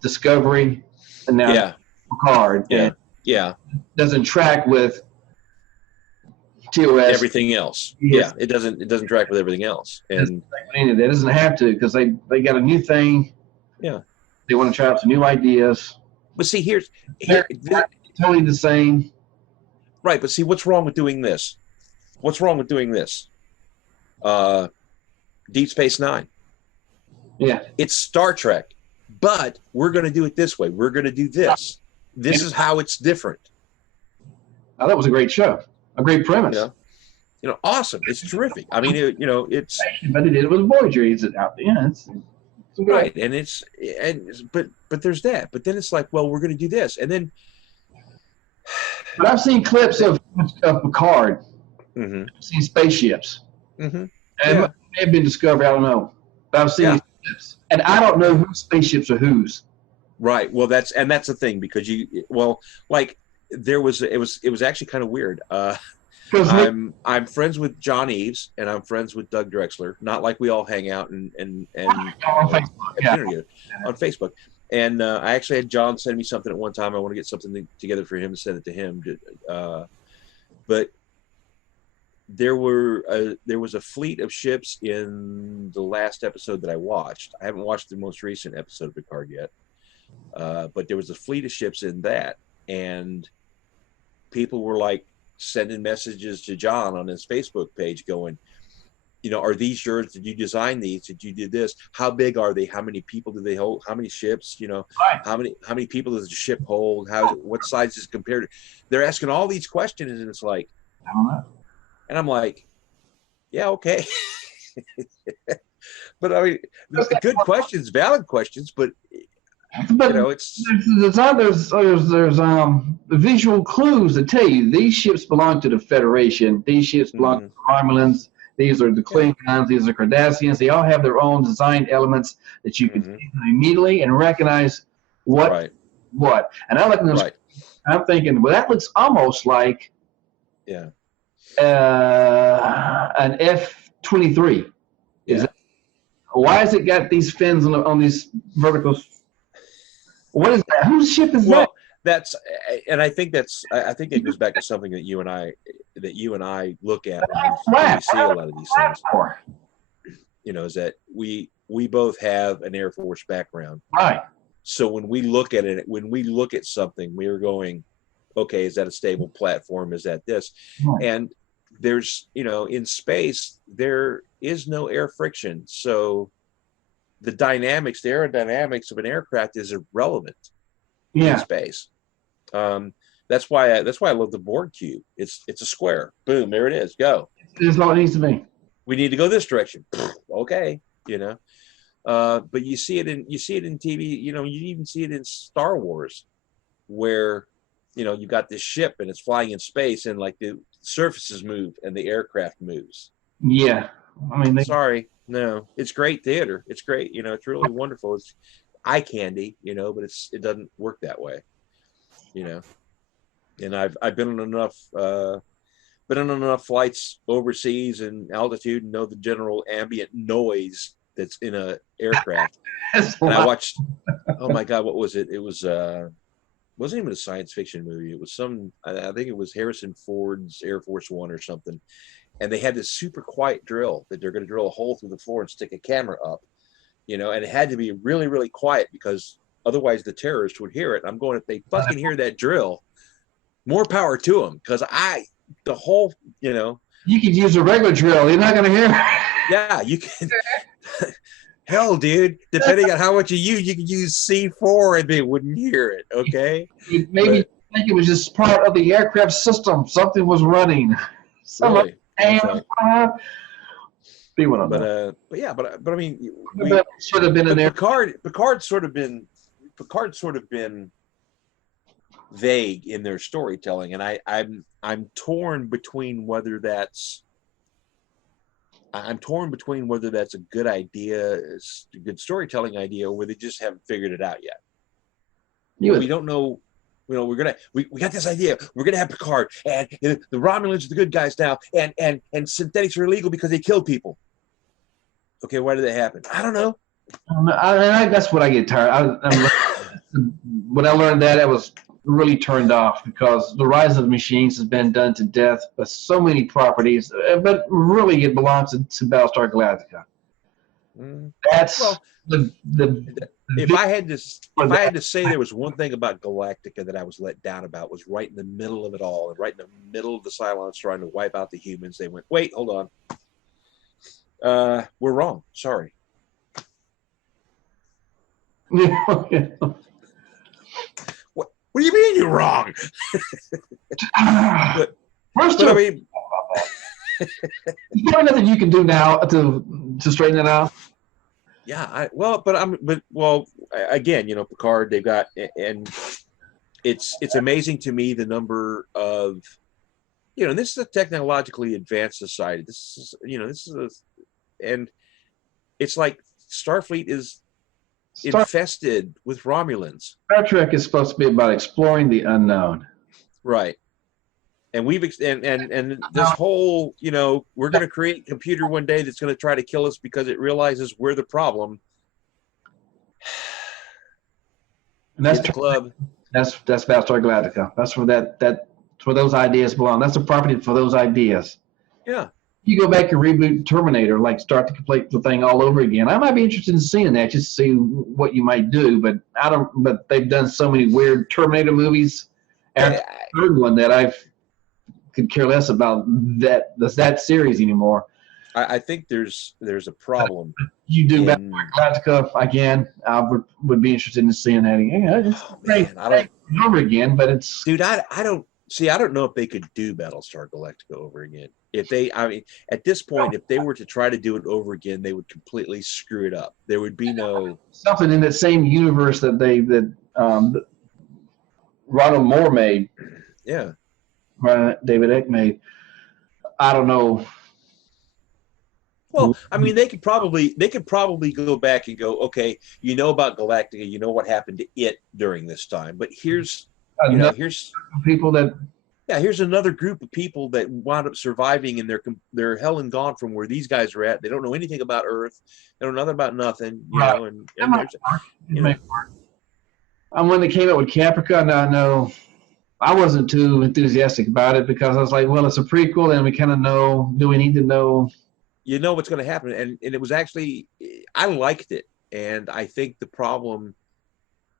Discovery, and now Picard. Yeah. And doesn't track with TOS. Everything else. Yeah, it doesn't track with everything else. And it doesn't have to, because they got a new thing. Yeah. They want to try out some new ideas. But see, they're totally the same. Right, but see, what's wrong with doing this? Deep Space Nine. Yeah. It's Star Trek, but we're going to do it this way. We're going to do this. This is how it's different. Oh, that was a great show. A great premise. Awesome. It's terrific. I mean, it's. But they did it with Voyager. It's out there. Yeah, it's right, but there's that. But then it's like, well, we're going to do this, and then. But I've seen clips of Picard. Mm-hmm. I've seen spaceships. Mm-hmm. And it may have been Discovery. I don't know. But I've seen spaceships, and I don't know whose spaceships are whose. Right. Well, that's the thing, because it was actually kind of weird. I'm friends with John Eves, and I'm friends with Doug Drexler. Not like we all hang out and on Facebook. On Facebook. And I actually had John send me something at one time. I want to get something together for him and send it to him. But there was a fleet of ships in the last episode that I watched. I haven't watched the most recent episode of Picard yet. But there was a fleet of ships in that, and people were like sending messages to John on his Facebook page going, are these yours? Did you design these? Did you do this? How big are they? How many people do they hold? How many ships? How many people does the ship hold? What size is compared to? They're asking all these questions, and it's like, I don't know. And I'm like, yeah, okay. But I mean, good questions, valid questions, but it's there's visual clues that tell you these ships belong to the Federation. These ships belong to the Romulans. These are the Klingons. These are Cardassians. They all have their own design elements that you can see immediately and recognize what. And I look at those. I'm thinking, well, that looks almost like an F-23. Why has it got these fins on these verticals? What is that? Whose ship is that? I think it goes back to something that you and I look at when we see a lot of these things. Is that we both have an Air Force background. Right. So when we look at something, we are going, okay, is that a stable platform? Is that this? Right. And there's, in space, there is no air friction. So the aerodynamics of an aircraft is irrelevant in space. That's why I love the Borg cube. It's a square. Boom, there it is. Go. It's all it needs to be. We need to go this direction. Okay, but you see it in TV. You even see it in Star Wars, where you got this ship and it's flying in space, and like the surfaces move and the aircraft moves. Yeah, I mean, no, it's great theater. It's great. It's really wonderful. It's eye candy, but it doesn't work that way, And I've been on enough flights overseas and altitude and know the general ambient noise that's in a aircraft. And I watched, oh my God, what was it? It was wasn't even a science fiction movie. It was I think it was Harrison Ford's Air Force One or something. And they had this super quiet drill that they're going to drill a hole through the floor and stick a camera up, and it had to be really, really quiet because otherwise the terrorists would hear it. I'm going, if they fucking hear that drill, more power to them. Because you could use a regular drill. You're not going to hear it. Yeah, you can. Hell, dude, depending on how much you use, you could use C4 and they wouldn't hear it, okay? Maybe think it was just part of the aircraft system. Something was running. Really? Be one of them. But I mean, should have been in there. Picard's sort of been vague in their storytelling, and I'm torn between whether that's a good idea, a good storytelling idea, or whether they just haven't figured it out yet. We don't know. We got this idea. We're gonna have Picard, and the Romulans are the good guys now, and synthetics are illegal because they kill people. Okay, why did that happen? I don't know. That's what I get tired. when I learned that, I was really turned off because the rise of the machines has been done to death by so many properties, but really it belongs to Battlestar Galactica. That's well, if I had to say there was one thing about Galactica that I was let down about, was right in the middle of it all, and right in the middle of the Cylons trying to wipe out the humans, they went, wait, hold on, we're wrong, sorry. What do you mean you're wrong? but I mean, is there nothing you can do now to straighten it out? Yeah, again, Picard, they've got, and it's amazing to me the number of, this is a technologically advanced society. And it's like Starfleet is infested with Romulans. Star Trek is supposed to be about exploring the unknown, right? And and this whole, we're going to create a computer one day that's going to try to kill us because it realizes we're the problem. And that's the club. That's Battlestar Galactica. That's where those ideas belong. That's the property for those ideas. Yeah. You go back and reboot Terminator, like start to complete the thing all over again. I might be interested in seeing that, just to see what you might do. But But they've done so many weird Terminator movies. After the third one that could care less about that series anymore. I think there's a problem. You do Battlestar Galactica again. I would be interested in seeing that again. I don't over again, but it's dude. I don't know if they could do Battlestar Galactica over again. At this point, if they were to try to do it over again, they would completely screw it up. There would be no something in that same universe that Ronald Moore made. Yeah. David Eck made. I don't know. Well, they could probably go back and go, okay, about Galactica, you know what happened to it during this time, but here's people that. Yeah, here's another group of people that wound up surviving, and they're hell and gone from where these guys are at. They don't know anything about Earth. They know nothing about nothing. And when they came out with Caprica, I know I wasn't too enthusiastic about it because I was like, well, it's a prequel, and we kind of know. Do we need to know? You know what's going to happen, and it was actually, I liked it, and I think the problem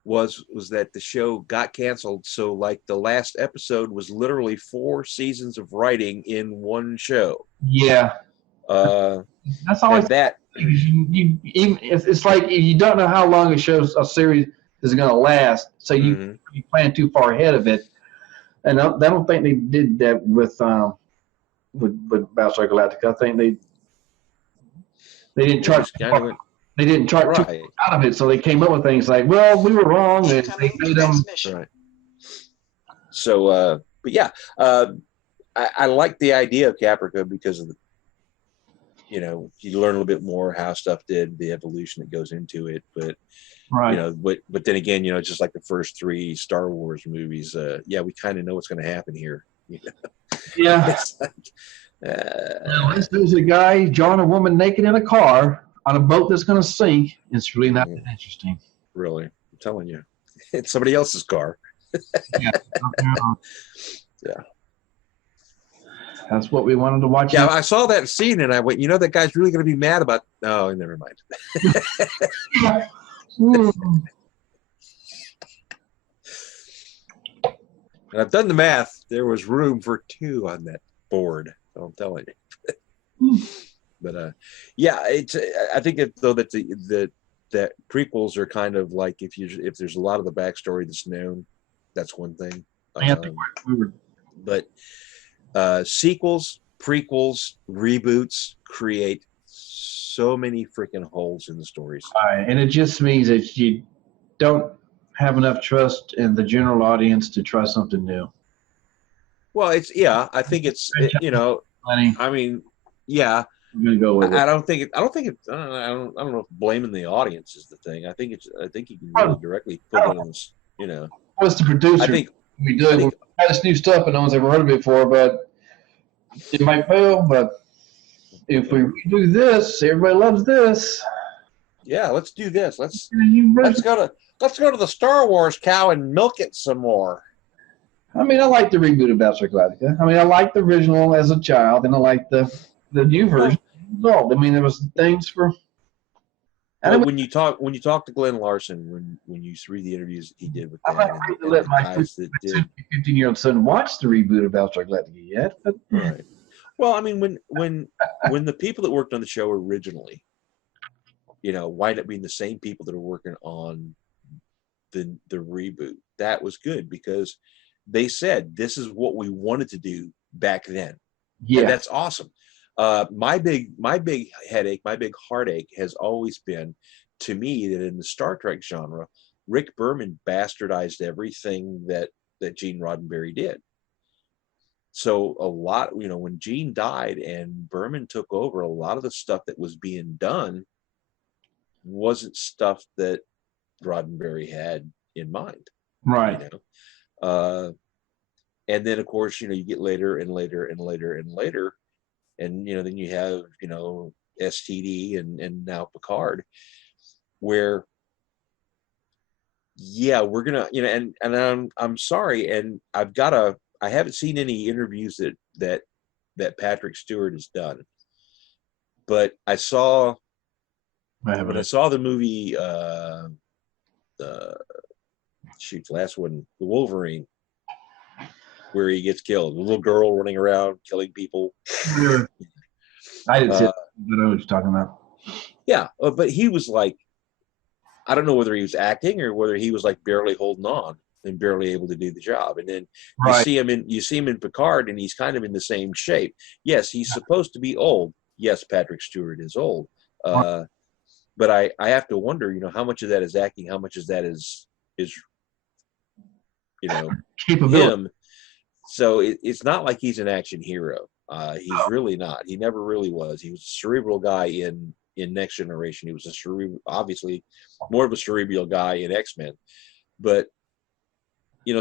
was that the show got canceled. So like the last episode was literally 4 seasons of writing in one show. Yeah. That's always that. It's like you don't know how long a series is going to last, so you plan too far ahead of it. And I don't think they did that with Battlestar Galactica. I think they didn't charge. They didn't charge too out of it, so they came up with things like, "Well, we were wrong," and they made them. Right. So, but yeah, I like the idea of Caprica because of you learn a little bit more how stuff did, the evolution that goes into it. But but then again, it's just like the first 3 Star Wars movies. We kind of know what's going to happen here. Yeah. There's a guy drawing a woman naked in a car on a boat that's going to sink. It's really not that interesting. Really, I'm telling you, it's somebody else's car. Yeah. Yeah. That's what we wanted to watch. Yeah, I saw that scene and I went, that guy's really going to be mad about. Oh, never mind. And I've done the math. There was room for 2 on that board. So I'm telling you. But I think that that prequels are kind of like if there's a lot of the backstory that's known, that's one thing. But sequels, prequels, reboots create so many freaking holes in the stories. And it just means that you don't have enough trust in the general audience to try something new. Well, I think it's yeah. I'm gonna go with it. I don't know if blaming the audience is the thing. I think you can really directly put it on this. What's the producer? I think we do. We try this new stuff, and no one's ever heard of it before, but it might fail. But if we do this, everybody loves this. Yeah, let's do this. Let's let's go to the Star Wars cow and milk it some more. I mean, I like the reboot of Battlestar Galactica. I mean, I liked the original as a child, and I like the new version. I mean, there was things for. Well, when you talk to Glenn Larson, when you read the interviews he did with that, I'm not to let my 15-year-old son watch the reboot of Battlestar Galactica yet. But. Right. Well, I mean, when the people that worked on the show originally, wind up being the same people that are working on the reboot, that was good because they said this is what we wanted to do back then. Yeah, and that's awesome. My big headache, my big heartache has always been, to me, that in the Star Trek genre, Rick Berman bastardized everything that Gene Roddenberry did. So a lot, when Gene died and Berman took over, a lot of the stuff that was being done wasn't stuff that Roddenberry had in mind. Right. And then, of course, you get later and later and later and later. And, then you have, STD and now Picard, where, yeah, we're going to, and I'm sorry. And I haven't seen any interviews that Patrick Stewart has done, but I saw the movie, the last one, The Wolverine, where he gets killed. The little girl running around killing people. I didn't see it, but I know what you're talking about. Yeah, but he was like, I don't know whether he was acting or whether he was like barely holding on and barely able to do the job. And then you see him in Picard, and he's kind of in the same shape. Yes, he's supposed to be old. Yes, Patrick Stewart is old. But I have to wonder, how much of that is acting, how much of that is him. So it's not like he's an action hero. He's really not. He never really was. He was a cerebral guy in Next Generation. He was obviously more of a cerebral guy in X-Men. But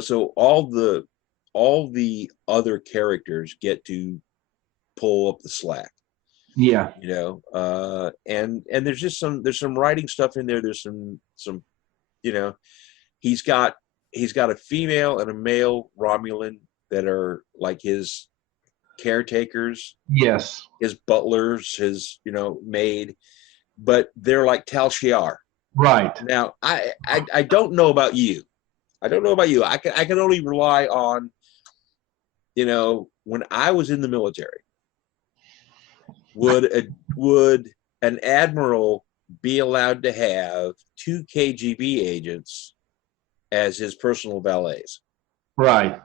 so all the other characters get to pull up the slack. Yeah. And there's some writing stuff in there. There's some he's got a female and a male Romulan that are like his caretakers. Yes. His butlers, his maid, but they're like Tal Shiar. Right. Now, I don't know about you. I can only rely on, when I was in the military, would an admiral be allowed to have 2 KGB agents as his personal valets? Right.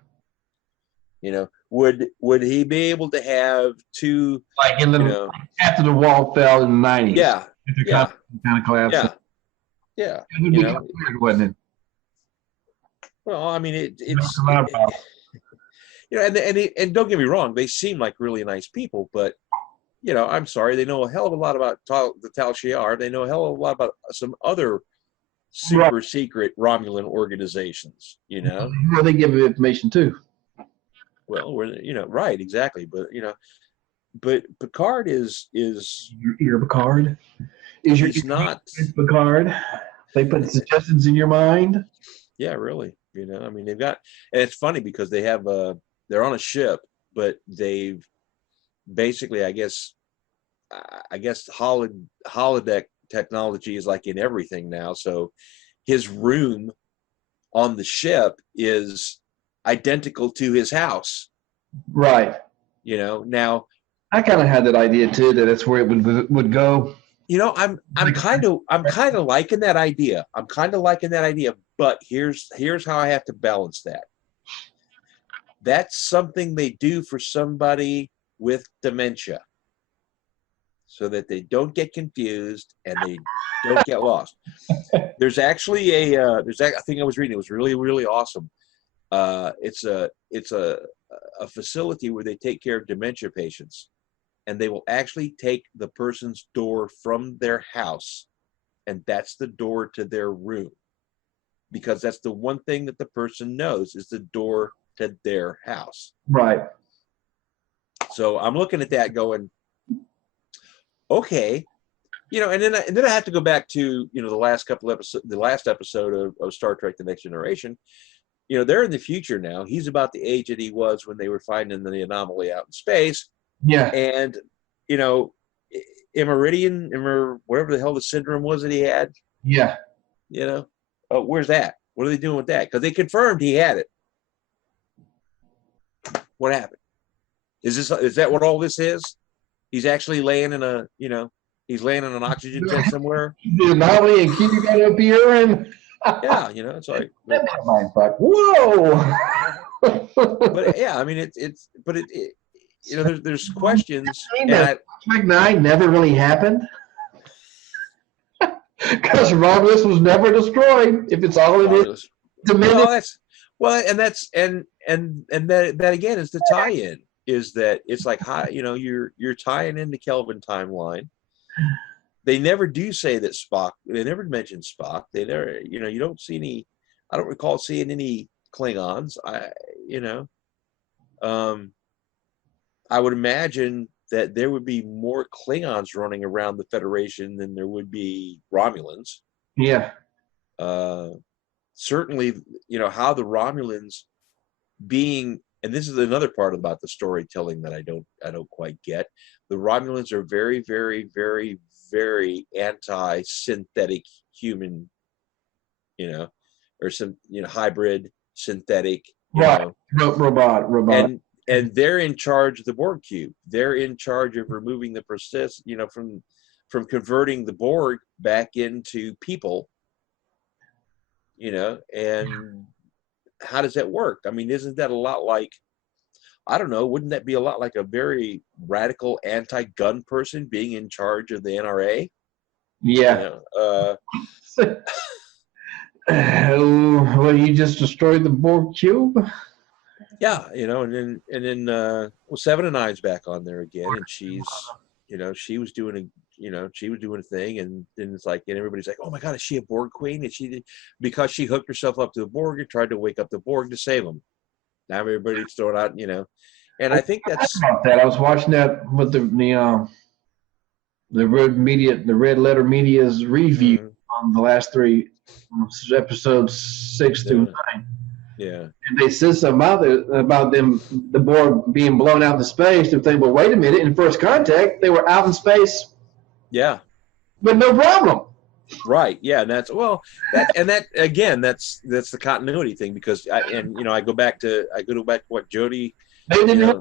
Would he be able to have 2, like in the after the wall fell in the 90s? Yeah. Kind of collapse. Yeah. It would be weird, wouldn't it? Well, I mean, and don't get me wrong, they seem like really nice people, but I'm sorry, they know a hell of a lot about the Tal Shiar. They know a hell of a lot about some other super secret Romulan organizations. Well, they give information too. Well, right, exactly, but Picard is your Picard. He's not Picard. They put suggestions in your mind. Yeah, really. I mean, they've got, and it's funny because they have they're on a ship, but they've basically, I guess holodeck technology is like in everything now. So his room on the ship is identical to his house. Right. Now I kind of had that idea too, that that's where it would go. I'm kind of liking that idea. But here's how I have to balance that. That's something they do for somebody with dementia, so that they don't get confused and they don't get lost. There's actually a thing I was reading. It was really, really awesome. It's a facility where they take care of dementia patients, and they will actually take the person's door from their house, and that's the door to their room, because that's the one thing that the person knows is the door to their house. Right. So I'm looking at that going, okay, and then I have to go back to the last episode of Star Trek: The Next Generation. They're in the future now. He's about the age that he was when they were finding the anomaly out in space. Yeah. And Meridian, whatever the hell the syndrome was that he had. Yeah. Where's that? What are they doing with that? Because they confirmed he had it. What happened? Is that what all this is? He's actually laying in he's laying in an oxygen tent somewhere. The anomaly and keep it up here and. Yeah, it's like. Whoa. But yeah, I mean there's questions. That 9 never really happened. Because Romulus was never destroyed. If it's all in it, that again is the tie-in. Is that it's like you're tying in the Kelvin timeline. They never do say that Spock. They never mention Spock. They never. You don't see any. I don't recall seeing any Klingons. I would imagine that there would be more Klingons running around the Federation than there would be Romulans. Yeah. Certainly, how the Romulans being, and this is another part about the storytelling that I don't quite get. The Romulans are very, very, very, very anti-synthetic human, or some, hybrid synthetic, robot. And they're in charge of the Borg cube. They're in charge of removing the process, from converting the Borg back into people, and how does that work? I mean, isn't that a lot like, I don't know, wouldn't that be a lot like a very radical anti-gun person being in charge of the NRA? Yeah. Well, you just destroyed the Borg cube? Yeah, and then Seven and Nine's back on there again, and she's, she was doing a thing, and then it's like, and everybody's like, oh my God, is she a Borg queen? And because she hooked herself up to the Borg and tried to wake up the Borg to save them. Now everybody's throwing out, and I think that's about that. I was watching that with the Red Letter Media's review on the last 3 episodes 6 through 9. Yeah. And they said something about the Borg being blown out into space. And think, well, wait a minute. In First Contact, they were out in space. Yeah. But no problem. Right. Yeah. And that's again, that's the continuity thing, because I go back to what Jodie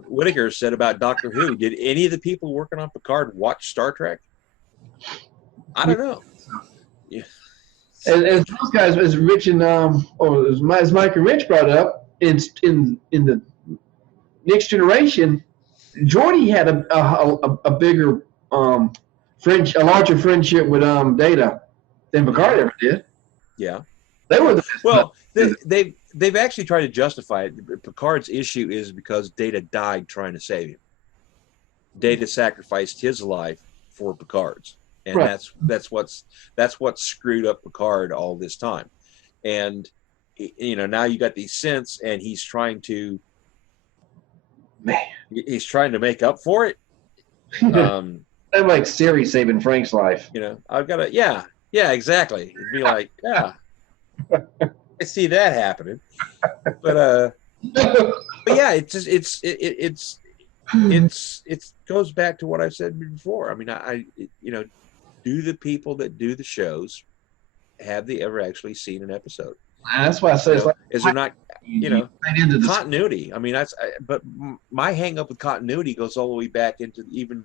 Whittaker said about Doctor Who. Did any of the people working on Picard watch Star Trek? I don't know. Yeah. As those guys, as Rich and as Mike and Rich brought up, in the Next Generation, Geordi had a bigger a larger friendship with Data than Picard ever did. Yeah, they were they've actually tried to justify it. Picard's issue is because Data died trying to save him. Data sacrificed his life for Picard's. And right. that's what's screwed up Picard all this time. And now you got these synths, and he's trying to make up for it. I'm like Siri saving Frank's life. I've got to yeah exactly. It'd be like, yeah, I see that happening. But yeah, it goes back to what I've said before. I mean, do the people that do the shows, have they ever actually seen an episode? And that's why I say, is there not, continuity? I mean, but my hang up with continuity goes all the way back into even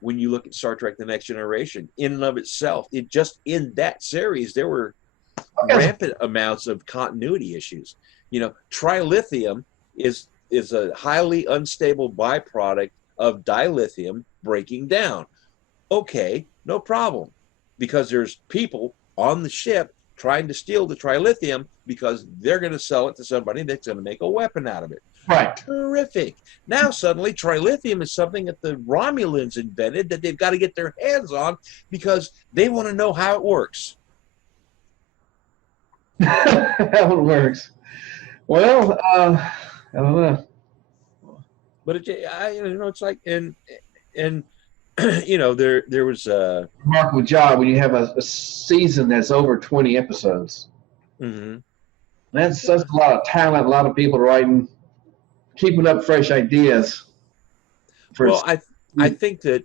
when you look at Star Trek: The Next Generation. In and of itself, in that series, there were rampant amounts of continuity issues. Trilithium is a highly unstable byproduct of dilithium breaking down. Okay, no problem, because there's people on the ship trying to steal the trilithium because they're going to sell it to somebody that's going to make a weapon out of it. Right. Terrific. Now suddenly trilithium is something that the Romulans invented that they've got to get their hands on because they want to know how it works. How it works. Well, I don't know. But it's like, and there was a remarkable job when you have a season that's over 20 episodes. Mm-hmm. That's a lot of talent, a lot of people writing, keeping up fresh ideas. Well, I think that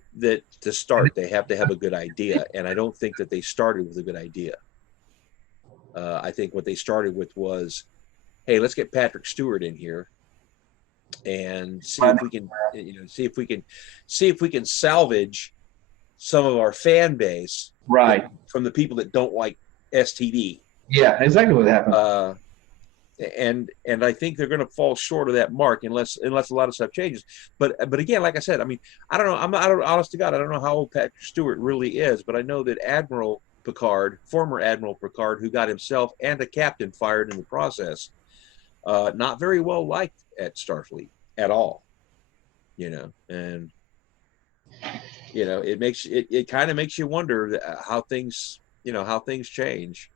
to start, they have to have a good idea, and I don't think that they started with a good idea. I think what they started with was, hey, let's get Patrick Stewart in here and see if we can, see if we can salvage some of our fan base, right, from the people that don't like STD. Yeah, exactly what happened. And I think they're going to fall short of that mark unless a lot of stuff changes. But again, like I said, I mean, I don't know. Honest to God, I don't know how old Patrick Stewart really is, but I know that Admiral Picard, former Admiral Picard, who got himself and a captain fired in the process, not very well liked at Starfleet at all. And it kind of makes you wonder how things change.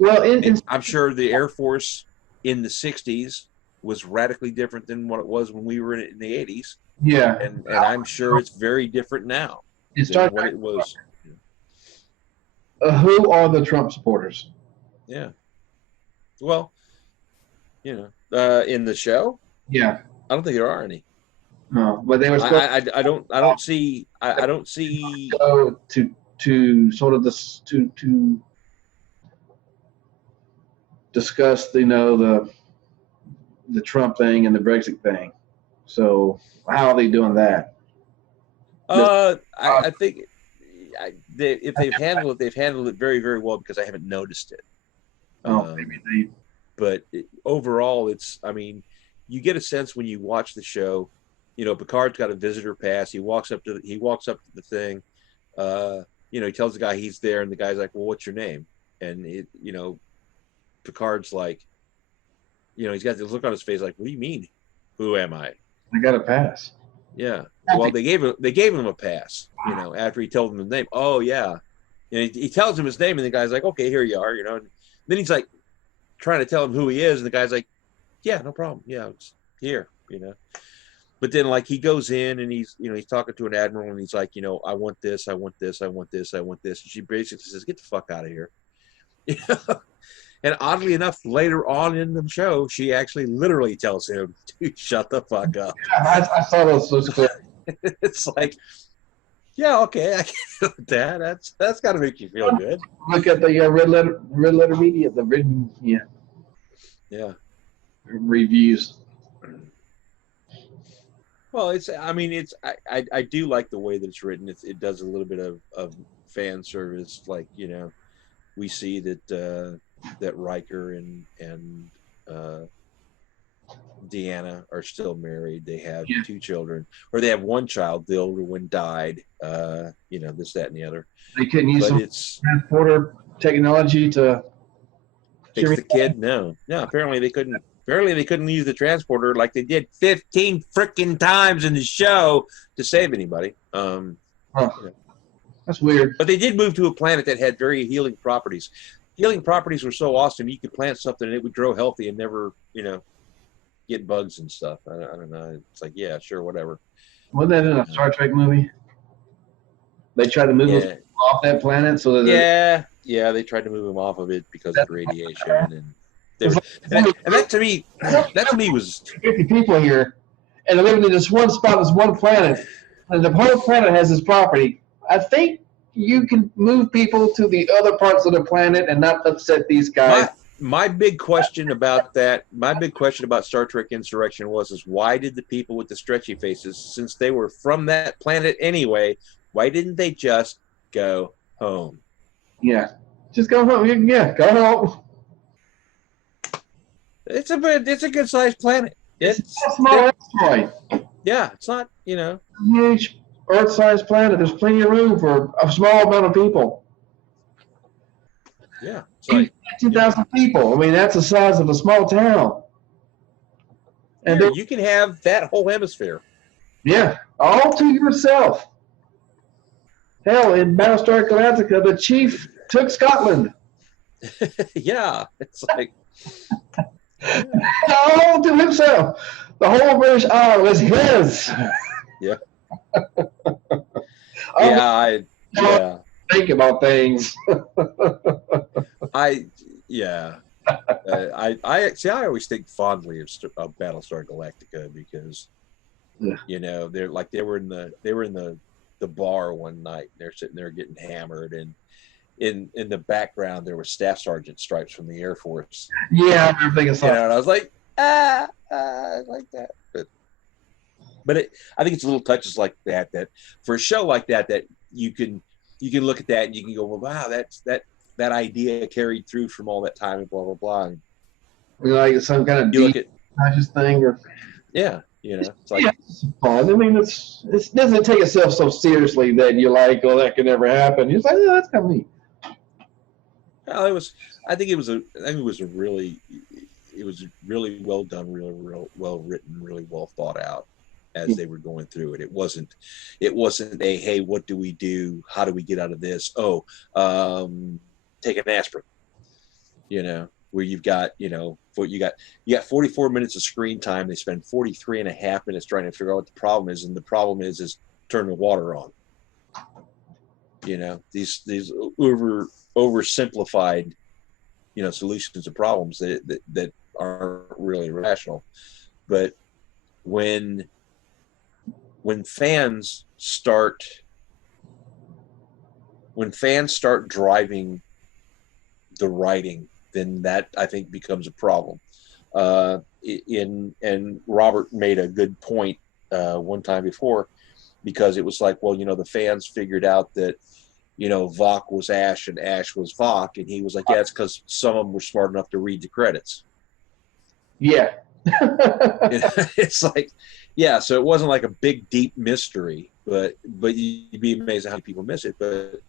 Well, I'm sure the Air Force in the 60s was radically different than what it was when we were in the 80s. Yeah. And I'm sure it's very different now than what it was. Who are the Trump supporters? Yeah. Well, in the show? Yeah. I don't think there are any. No, but they were supposed I don't see to sort of to discuss, the Trump thing and the Brexit thing. So how are they doing that? I think if they've handled it very, very well, because I haven't noticed it. Maybe they. But overall, you get a sense when you watch the show. Picard's got a visitor pass. He walks up to the thing. He tells the guy he's there, and the guy's like, "Well, what's your name?" And Picard's like, he's got this look on his face like, "What do you mean? Who am I? I got a pass." Yeah. Well, they gave him a pass, after he told him his name. Oh yeah. He tells him his name, and the guy's like, "Okay, here you are," And then he's like trying to tell him who he is, and the guy's like, "Yeah, no problem. Yeah, it's here," But then, like, he goes in and he's talking to an admiral, and he's like, "I want this, I want this, I want this, I want this." And she basically says, "Get the fuck out of here." And oddly enough, later on in the show, she actually literally tells him to shut the fuck up. Yeah, I saw those clips. It's like, yeah, okay, I can do that. That's got to make you feel good. Look at the red letter media, the written, reviews. Well, I do like the way that it's written. It does a little bit of fan service, like, we see that Riker and Deanna are still married. They have 2 children, or they have 1 child. The older one died. This, that, and the other. They couldn't use some transporter technology to fix the kid. No. Apparently they couldn't. Apparently they couldn't use the transporter like they did 15 freaking times in the show to save anybody. That's weird. But they did move to a planet that had very healing properties. Healing properties were so awesome, you could plant something and it would grow healthy and never, get bugs and stuff. I don't know. It's like, yeah, sure, whatever. Wasn't that in a Star Trek movie? They tried to move them off that planet so that they tried to move them off of it because of radiation and that to me was 50 people here, and they're living in this one spot, this one planet, and the whole planet has this property. I think you can move people to the other parts of the planet and not upset these guys. My big question about Star Trek Insurrection is why did the people with the stretchy faces, since they were from that planet anyway, why didn't they just go home? Yeah, just go home. Yeah, go home. It's a good sized planet. It's a small asteroid. Yeah, it's not, huge Earth-sized planet. There's plenty of room for a small amount of people. Yeah, it's like 2,000 people. I mean, that's the size of a small town. And you can have that whole hemisphere. Yeah, all to yourself. Hell, in Battlestar Galactica, the chief took Scotland. Yeah, it's like all to himself. The whole British Isle is his. Yeah. Yeah. Think about things. I always think fondly of Battlestar Galactica because they were in the bar one night and they're sitting there getting hammered, and in the background there were Staff Sergeant stripes from the Air Force. Yeah, I remember thinking something. And I was like, I like that. But I think it's little touches like that for a show like that you can look at that and you can go, well, wow, that idea carried through from all that time and blah blah blah. And, like some kind of deep conscious thing, or it's like it's fun. I mean, it doesn't take itself so seriously that you're like, oh, that could never happen. You're just like, oh, that's kind of neat. Well, I think it was really well done, really well written, really well thought out as they were going through it. It wasn't a, hey, what do we do? How do we get out of this? Oh, take an aspirin. Where you've got, you got 44 minutes of screen time. They spend 43 and a half minutes trying to figure out what the problem is, and the problem is turn the water on. These oversimplified, solutions to problems that aren't really rational. But when fans start driving the writing, then that, I think, becomes a problem. And Robert made a good point one time before, because it was like, well, the fans figured out that Vok was Ash and Ash was Vok, and he was like, yeah, it's because some of them were smart enough to read the credits. Yeah. It's like, yeah, so it wasn't like a big deep mystery, but you'd be amazed at how many people miss it. But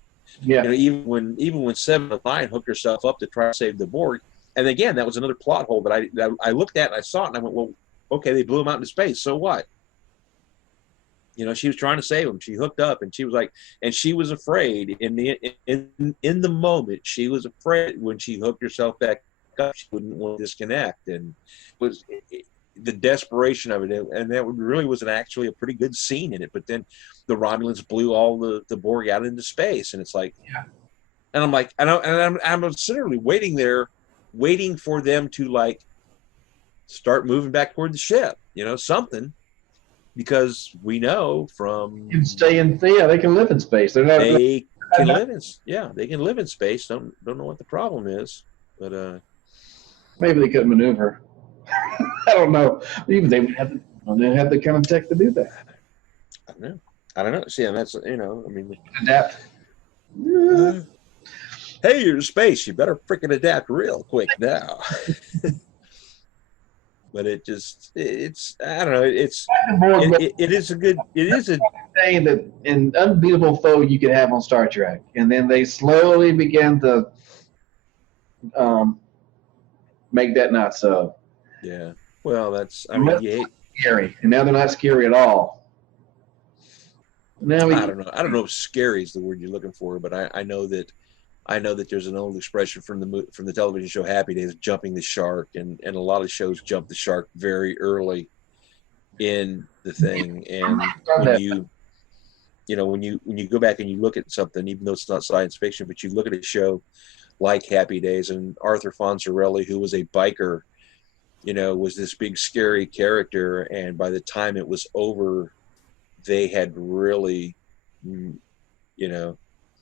yeah, even when 7 of 9 hooked herself up to try to save the Borg, and again, that was another plot hole that I looked at and I saw it and I went, well, okay, they blew him out into space, so what? She was trying to save him. She hooked up, and she was like, and she was afraid in the moment. She was afraid when she hooked herself back up, she wouldn't want to disconnect, and it was the desperation of it. And that really was actually a pretty good scene in it. But then the Romulans blew all the Borg out into space, and it's like, yeah. And I'm like, I'm literally waiting for them to like start moving back toward the ship, something. Because we know from they can stay in, they can live in space. They can live in space. Don't know what the problem is, but maybe they could maneuver. I don't know. Even they have the kind of tech to do that. I don't know. See, and that's adapt. Hey, you're in space. You better freaking adapt real quick now. But it's I don't know. It is a saying that an unbeatable foe you could have on Star Trek, and then they slowly began to make that not so. Yeah. Well, scary, and now they're not scary at all. I don't know if scary is the word you're looking for, but I know that there's an old expression from the television show Happy Days, jumping the shark, and a lot of shows jump the shark very early in the thing. And when you go back and you look at something, even though it's not science fiction, but you look at a show like Happy Days, and Arthur Fonzarelli, who was a biker, was this big scary character, and by the time it was over, they had really,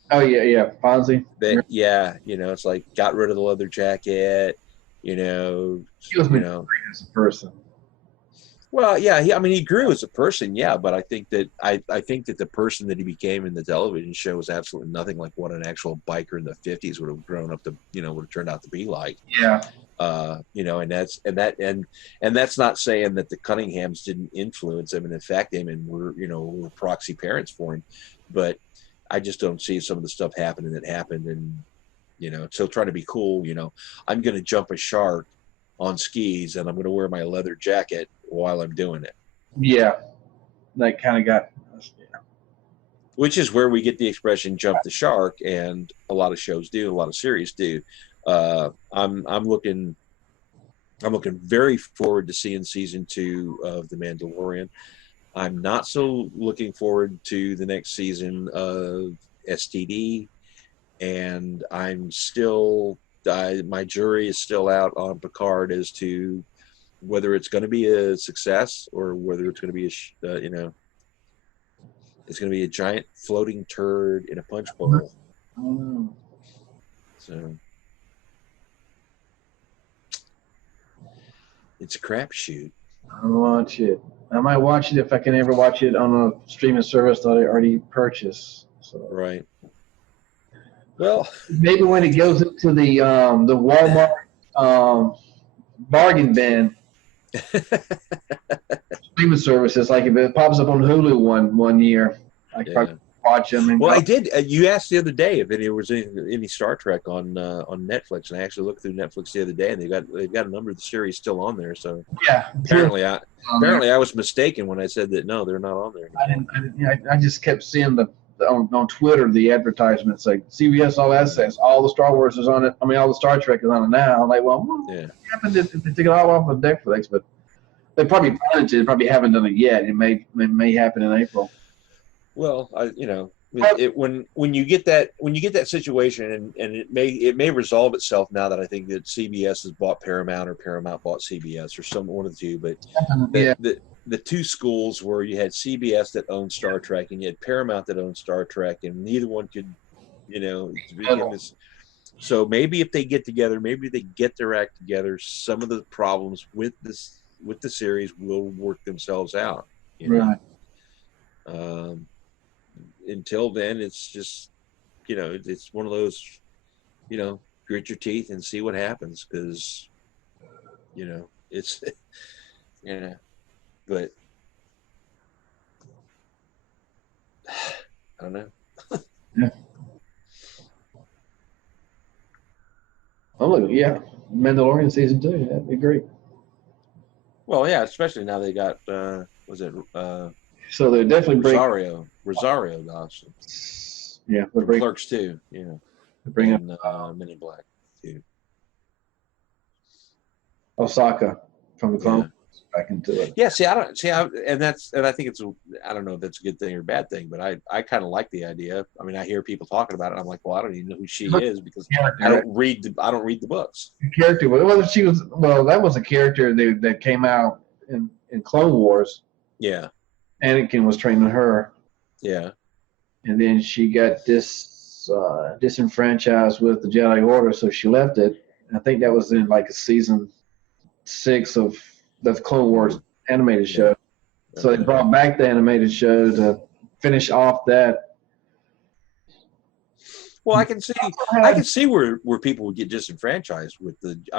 Oh yeah, Fonzie. It's like got rid of the leather jacket. He was as a person. Well, yeah, he grew as a person, yeah, but I think that the person that he became in the television show was absolutely nothing like what an actual biker in the 50s would have grown up to, would have turned out to be like. Yeah. And that's not saying that the Cunninghams didn't influence him and affect him and were proxy parents for him, but I just don't see some of the stuff happening that happened. And, so trying to be cool, I'm going to jump a shark on skis and I'm going to wear my leather jacket while I'm doing it. Yeah. That kind of got, which is where we get the expression jump the shark. And a lot of shows do, a lot of series do. I'm looking very forward to seeing season 2 of The Mandalorian. I'm not so looking forward to the next season of STD, and I'm still my jury is still out on Picard as to whether it's going to be a success or whether it's going to be it's going to be a giant floating turd in a punch bowl. So it's a crapshoot. I'll watch it. I might watch it if I can ever watch it on a streaming service that I already purchased. So. Right. Well, maybe when it goes into the Walmart bargain bin streaming services, like if it pops up on Hulu one year, I can probably watch them. And I did. You asked the other day if there was any Star Trek on Netflix, and I actually looked through Netflix the other day, and they've got a number of the series still on there. So yeah, apparently I was mistaken when I said that no, they're not on there anymore. I just kept seeing on Twitter the advertisements like CBS All Access, all the Star Wars is on it. I mean, all the Star Trek is on it now. I'm like, well, what happened if they took it all off of Netflix? But they probably planned to. They probably haven't done it yet. It may happen in April. Well, when you get that situation, and it may resolve itself now that I think that CBS has bought Paramount or Paramount bought CBS or one of the two, but the two schools where you had CBS that owned Star Trek and you had Paramount that owned Star Trek, and neither one could, so maybe if they get together, maybe they get their act together, some of the problems with the series will work themselves out. Right. Until then, it's just, it's one of those, grit your teeth and see what happens, because, it's, but I don't know. Yeah. Mandalorian season 2. That'd be great. Well, yeah, especially now they got so they're definitely Rosario Dawson. Yeah, Clerks too. Bring up Men in Black too. Osaka from the Clone back into it. Yeah, and I think I don't know if that's a good thing or a bad thing, but I kind of like the idea. I mean, I hear people talking about it. I'm like, well, I don't even know who she is because I don't read the books. The character, that was a character that came out in Clone Wars. Yeah. Anakin was training her. Yeah. And then she got disenfranchised with the Jedi Order, so she left it. I think that was in like season 6 of the Clone Wars animated show. So they brought back the animated show to finish off that. Well, I can see where people would get disenfranchised with and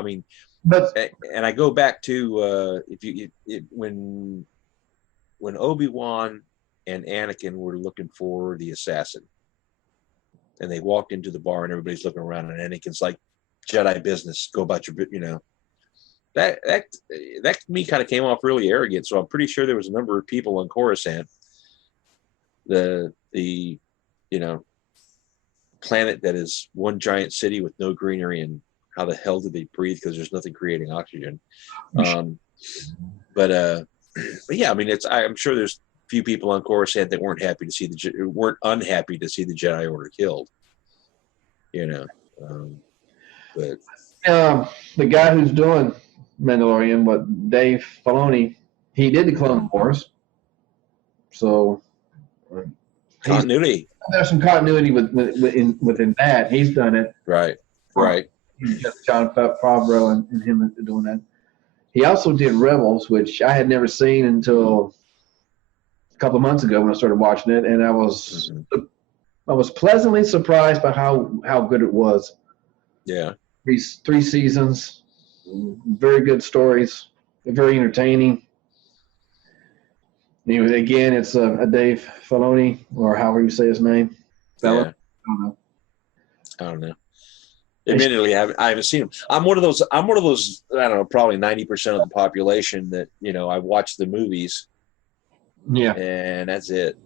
I go back to when Obi-Wan and Anakin were looking for the assassin, and they walked into the bar and everybody's looking around, and Anakin's like, Jedi business, go about your, that to me kind of came off really arrogant. So I'm pretty sure there was a number of people on Coruscant, the planet that is one giant city with no greenery, and how the hell do they breathe because there's nothing creating oxygen. But yeah, I mean, I'm sure there's a few people on Coruscant that weren't unhappy to see the Jedi Order killed. But the guy who's doing Mandalorian, Dave Filoni, he did the Clone Wars, so continuity. There's some continuity within that. He's done it. Right. John Favreau and him doing that. He also did Rebels, which I had never seen until a couple of months ago when I started watching it, and I was pleasantly surprised by how good it was. Yeah. 3 seasons, very good stories, very entertaining. Anyway, again, it's a Dave Filoni, or however you say his name. Yeah. I don't know. Admittedly, I haven't seen him. I'm one of those. I don't know, probably 90% of the population that I watch the movies. Yeah. And that's it.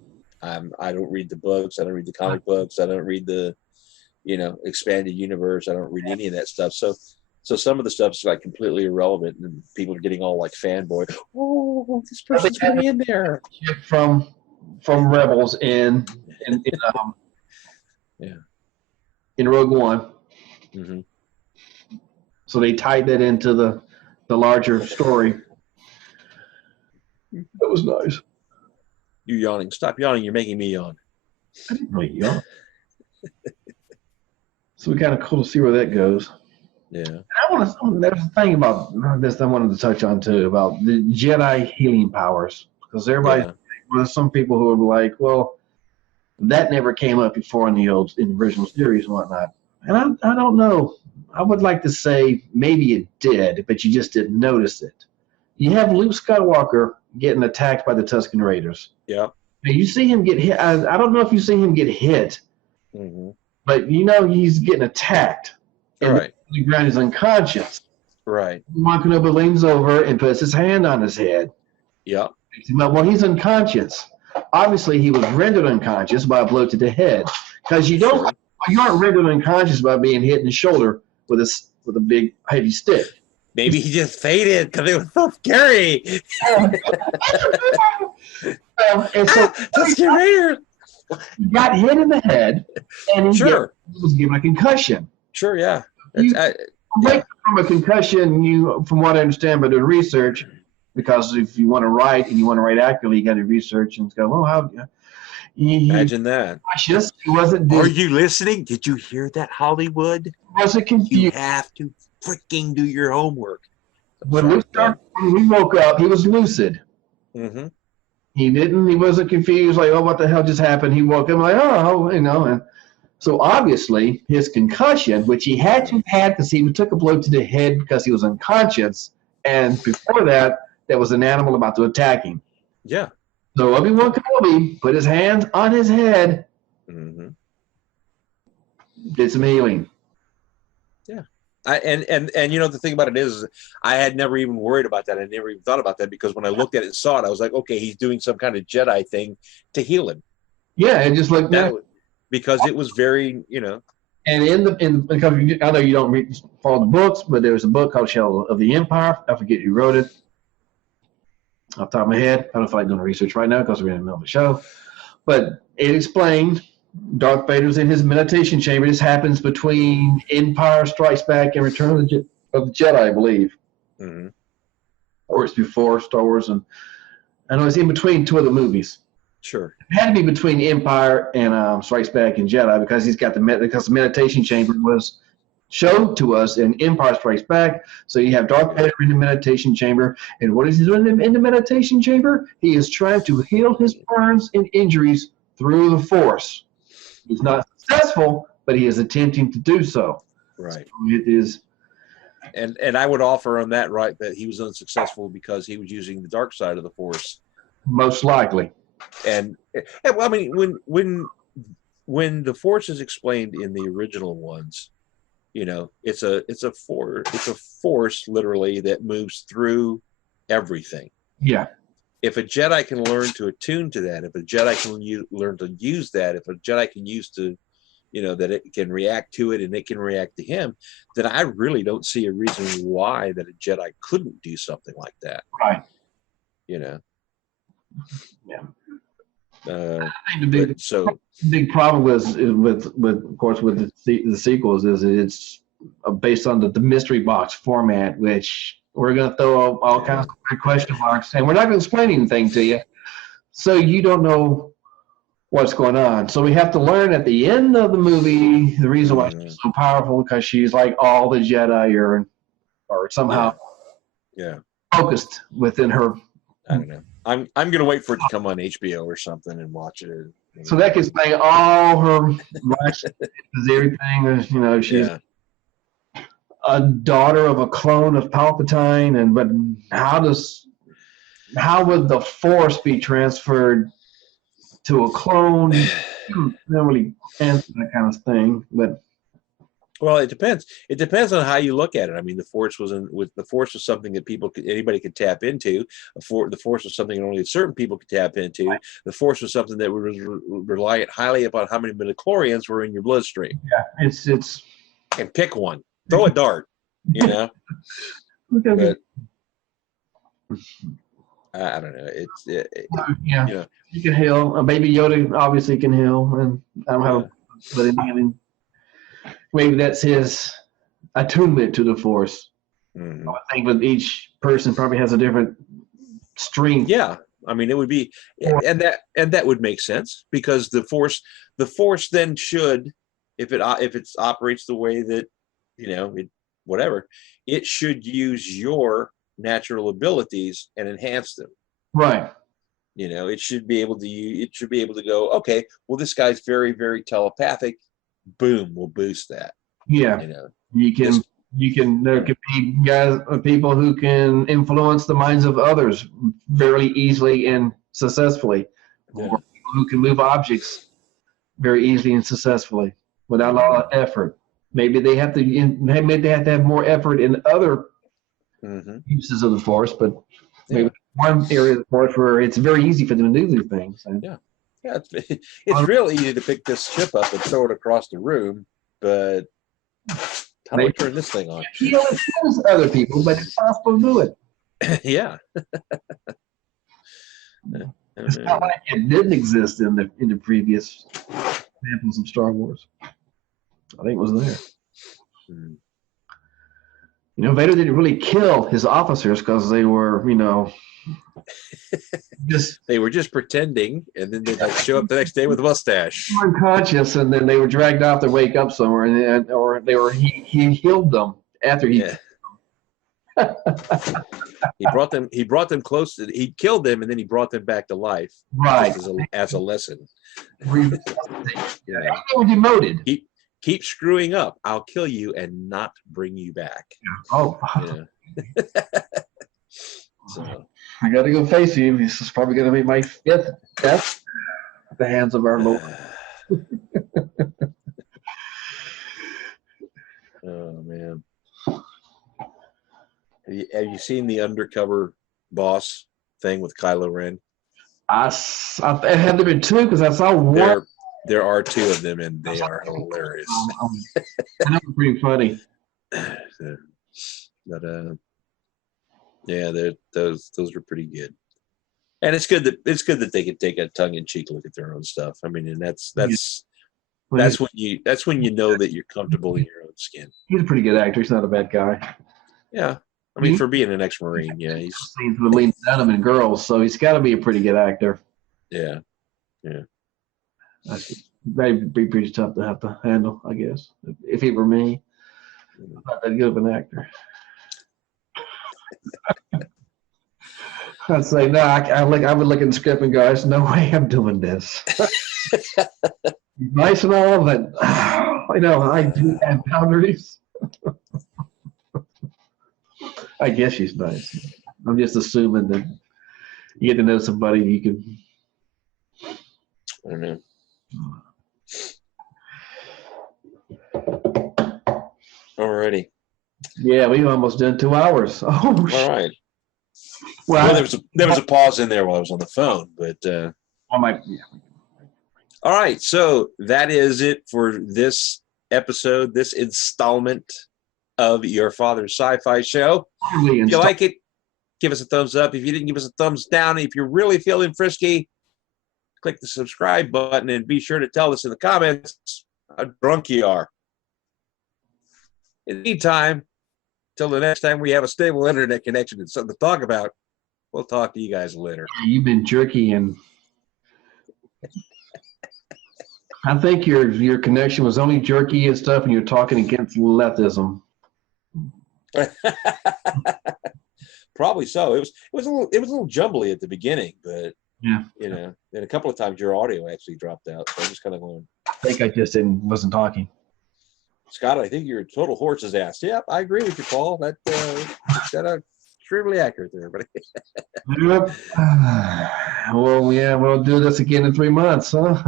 I don't read the books. I don't read the comic books. I don't read the, expanded universe. I don't read any of that stuff. So So some of the stuff's like completely irrelevant, and people are getting all like fanboy. Oh, this person's going to be in there. From Rebels in yeah, in Rogue One. Mm-hmm. So they tied that into the larger story. That was nice. You yawning? Stop yawning! You're making me yawn. I didn't really yawn. So we kind of cool to see where that goes. Yeah. There's a thing about this I wanted to touch on too about the Jedi healing powers, because there's some people who are like, well, that never came up before in the original series and whatnot. And I don't know. I would like to say maybe it did, but you just didn't notice it. You have Luke Skywalker getting attacked by the Tusken Raiders. Yeah. Now you see him get hit. I don't know if you see him get hit, but he's getting attacked. And right. The ground is unconscious. Right. Mark Kenobi leans over and puts his hand on his head. Yeah. Well, he's unconscious. Obviously, he was rendered unconscious by a blow to the head, because you aren't rendered unconscious by being hit in the shoulder with a big heavy stick. Maybe he just fainted because it was so scary. And so he got hit in the head, and he was given a concussion. Sure, yeah. From a concussion, from what I understand by doing research, because if you want to write and you want to write accurately, you got to research and go, well, how? Imagine that. He wasn't. Are you listening? Did you hear that, Hollywood? He wasn't confused. You have to freaking do your homework. When we woke up, he was lucid. Mm-hmm. He wasn't confused, like, oh, what the hell just happened? He woke up like, oh, and so obviously his concussion, which he had to have had because he took a blow to the head because he was unconscious, and before that, there was an animal about to attack him. Yeah. So Obi-Wan Kenobi put his hands on his head, did some healing. Yeah. And the thing about it is, I had never even worried about that. I never even thought about that, because when I looked at it and saw it, I was like, okay, he's doing some kind of Jedi thing to heal him. Yeah, and just like that. Because it was very, And because I know you don't follow the books, but there was a book called Shadow of the Empire. I forget who wrote it. Off the top of my head, I don't feel like doing research right now because we're in the middle of the show. But it explained Darth Vader's in his meditation chamber. This happens between Empire Strikes Back and Return of the Jedi, I believe. Mm-hmm. Or it's before Star Wars, and I know it's in between two of the movies. Sure. It had to be between Empire and Strikes Back and Jedi, because he's got because the meditation chamber was shown to us in Empire Strikes Back. So you have Darth Vader in the meditation chamber, and what is he doing in the meditation chamber? He is trying to heal his burns and injuries through the Force. He's not successful, but he is attempting to do so. Right. So it is. And I would offer on that that he was unsuccessful because he was using the dark side of the Force. Most likely. And well, I mean, when the Force is explained in the original ones, it's a force literally that moves through everything. Yeah. If a Jedi can learn to attune to that, if a Jedi can learn to use that, if a Jedi can use to, that it can react to it and it can react to him, then I really don't see a reason why that a Jedi couldn't do something like that. Right. Yeah. I think the big problem with of course with the sequels is it's based on the mystery box format, which we're going to throw all kinds of question marks, and we're not going to explain anything to you, so you don't know what's going on. So we have to learn at the end of the movie the reason why she's so powerful, because she's like all the Jedi or somehow focused within her. I don't know. I'm going to wait for it to come on HBO or something and watch it. So that can explain all her life, everything. She's a daughter of a clone of Palpatine, but how would the Force be transferred to a clone? I don't really answer that kind of thing, but. Well, it depends. It depends on how you look at it. I mean, the Force was something that anybody could tap into. The Force was something that only certain people could tap into. Right. The Force was something that would rely highly upon how many midichlorians were in your bloodstream. Yeah, it's. And pick one. Throw a dart. you know. Okay. But I don't know. Yeah, you know, you can heal. Baby Yoda obviously can heal, and I don't have. But I mean, maybe that's his attunement to the Force. mm-hmm. I think with each person probably has a different strength. Yeah, I mean, it would be, and that would make sense because the Force then should, if it operates the way that, whatever, it should use your natural abilities and enhance them. Right. It should be able to go, okay, well, this guy's very, very telepathic. Boom, we'll boost that. Yeah. There could be people who can influence the minds of others very easily and successfly, or people who can move objects very easily and successfully without a lot of effort. Maybe they have to have more effort in other uses of the Force, but maybe one area of the Force where it's very easy for them to do these things. It's real easy to pick this chip up and throw it across the room, but how do I turn this thing on? It kills other people, but it's possible to do it. Yeah. It's not like it didn't exist in the previous examples of Star Wars. I think it was there. Vader didn't really kill his officers because they were, they were just pretending, and then they'd show up the next day with a mustache, unconscious, and then they were dragged off to wake up somewhere, he healed them after he. Yeah. he brought them close to. He killed them, and then he brought them back to life, right, as a lesson. They were demoted. Keep screwing up. I'll kill you and not bring you back. Oh. Yeah. So I got to go face him. This is probably going to be my 5th death at the hands of our Lord. Oh man. Have you seen the undercover boss thing with Kylo Ren? I had to be 2 because I saw one. There are 2 of them, and they are hilarious. That was pretty funny. But yeah, those are pretty good. And it's good that they can take a tongue-in-cheek look at their own stuff. I mean, and that's when you know that you're comfortable in your own skin. He's a pretty good actor. He's not a bad guy. Yeah. I mean, for being an ex-Marine, yeah, he's with Lena Dunham and Girls, so he's got to be a pretty good actor. Yeah, yeah. That'd be pretty tough to have to handle, I guess. If it were me, I'm not that good of an actor. I'd say no. I would look at the script and go, "There's no way I'm doing this." Nice and all, but I do have boundaries. I guess she's nice. I'm just assuming that you get to know somebody you can. I don't know. Alrighty. Yeah, we've almost done 2 hours. Oh, all right. Well, there was a pause in there while I was on the phone, but. All right, so that is it for this episode, this installment of Your Father's Sci-Fi Show. If you like it, give us a thumbs up. If you didn't, give us a thumbs down. If you're really feeling frisky, click the subscribe button and be sure to tell us in the comments how drunk you are. In the meantime, till the next time we have a stable internet connection and something to talk about, we'll talk to you guys later. You've been jerky, and I think your connection was only jerky and stuff, and you're talking against leftism. Probably so. It was a little jumbly at the beginning, but yeah, and a couple of times your audio actually dropped out. So I just kind of going. I think I just wasn't talking. Scott, I think you're a total horse's ass. Yep, I agree with you, Paul. That's extremely accurate there, buddy. Yep. Well, yeah, we'll do this again in 3 months, huh?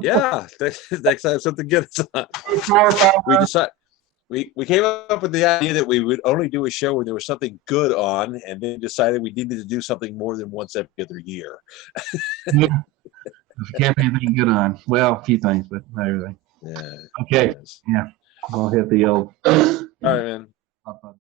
Yeah, next time something good is on. We came up with the idea that we would only do a show when there was something good on, and then decided we needed to do something more than once every other year. Yeah. There can't be anything good on. Well, a few things, but not everything. Yeah. Okay. Yeah. I'll hit the old. All right, man. Bye-bye.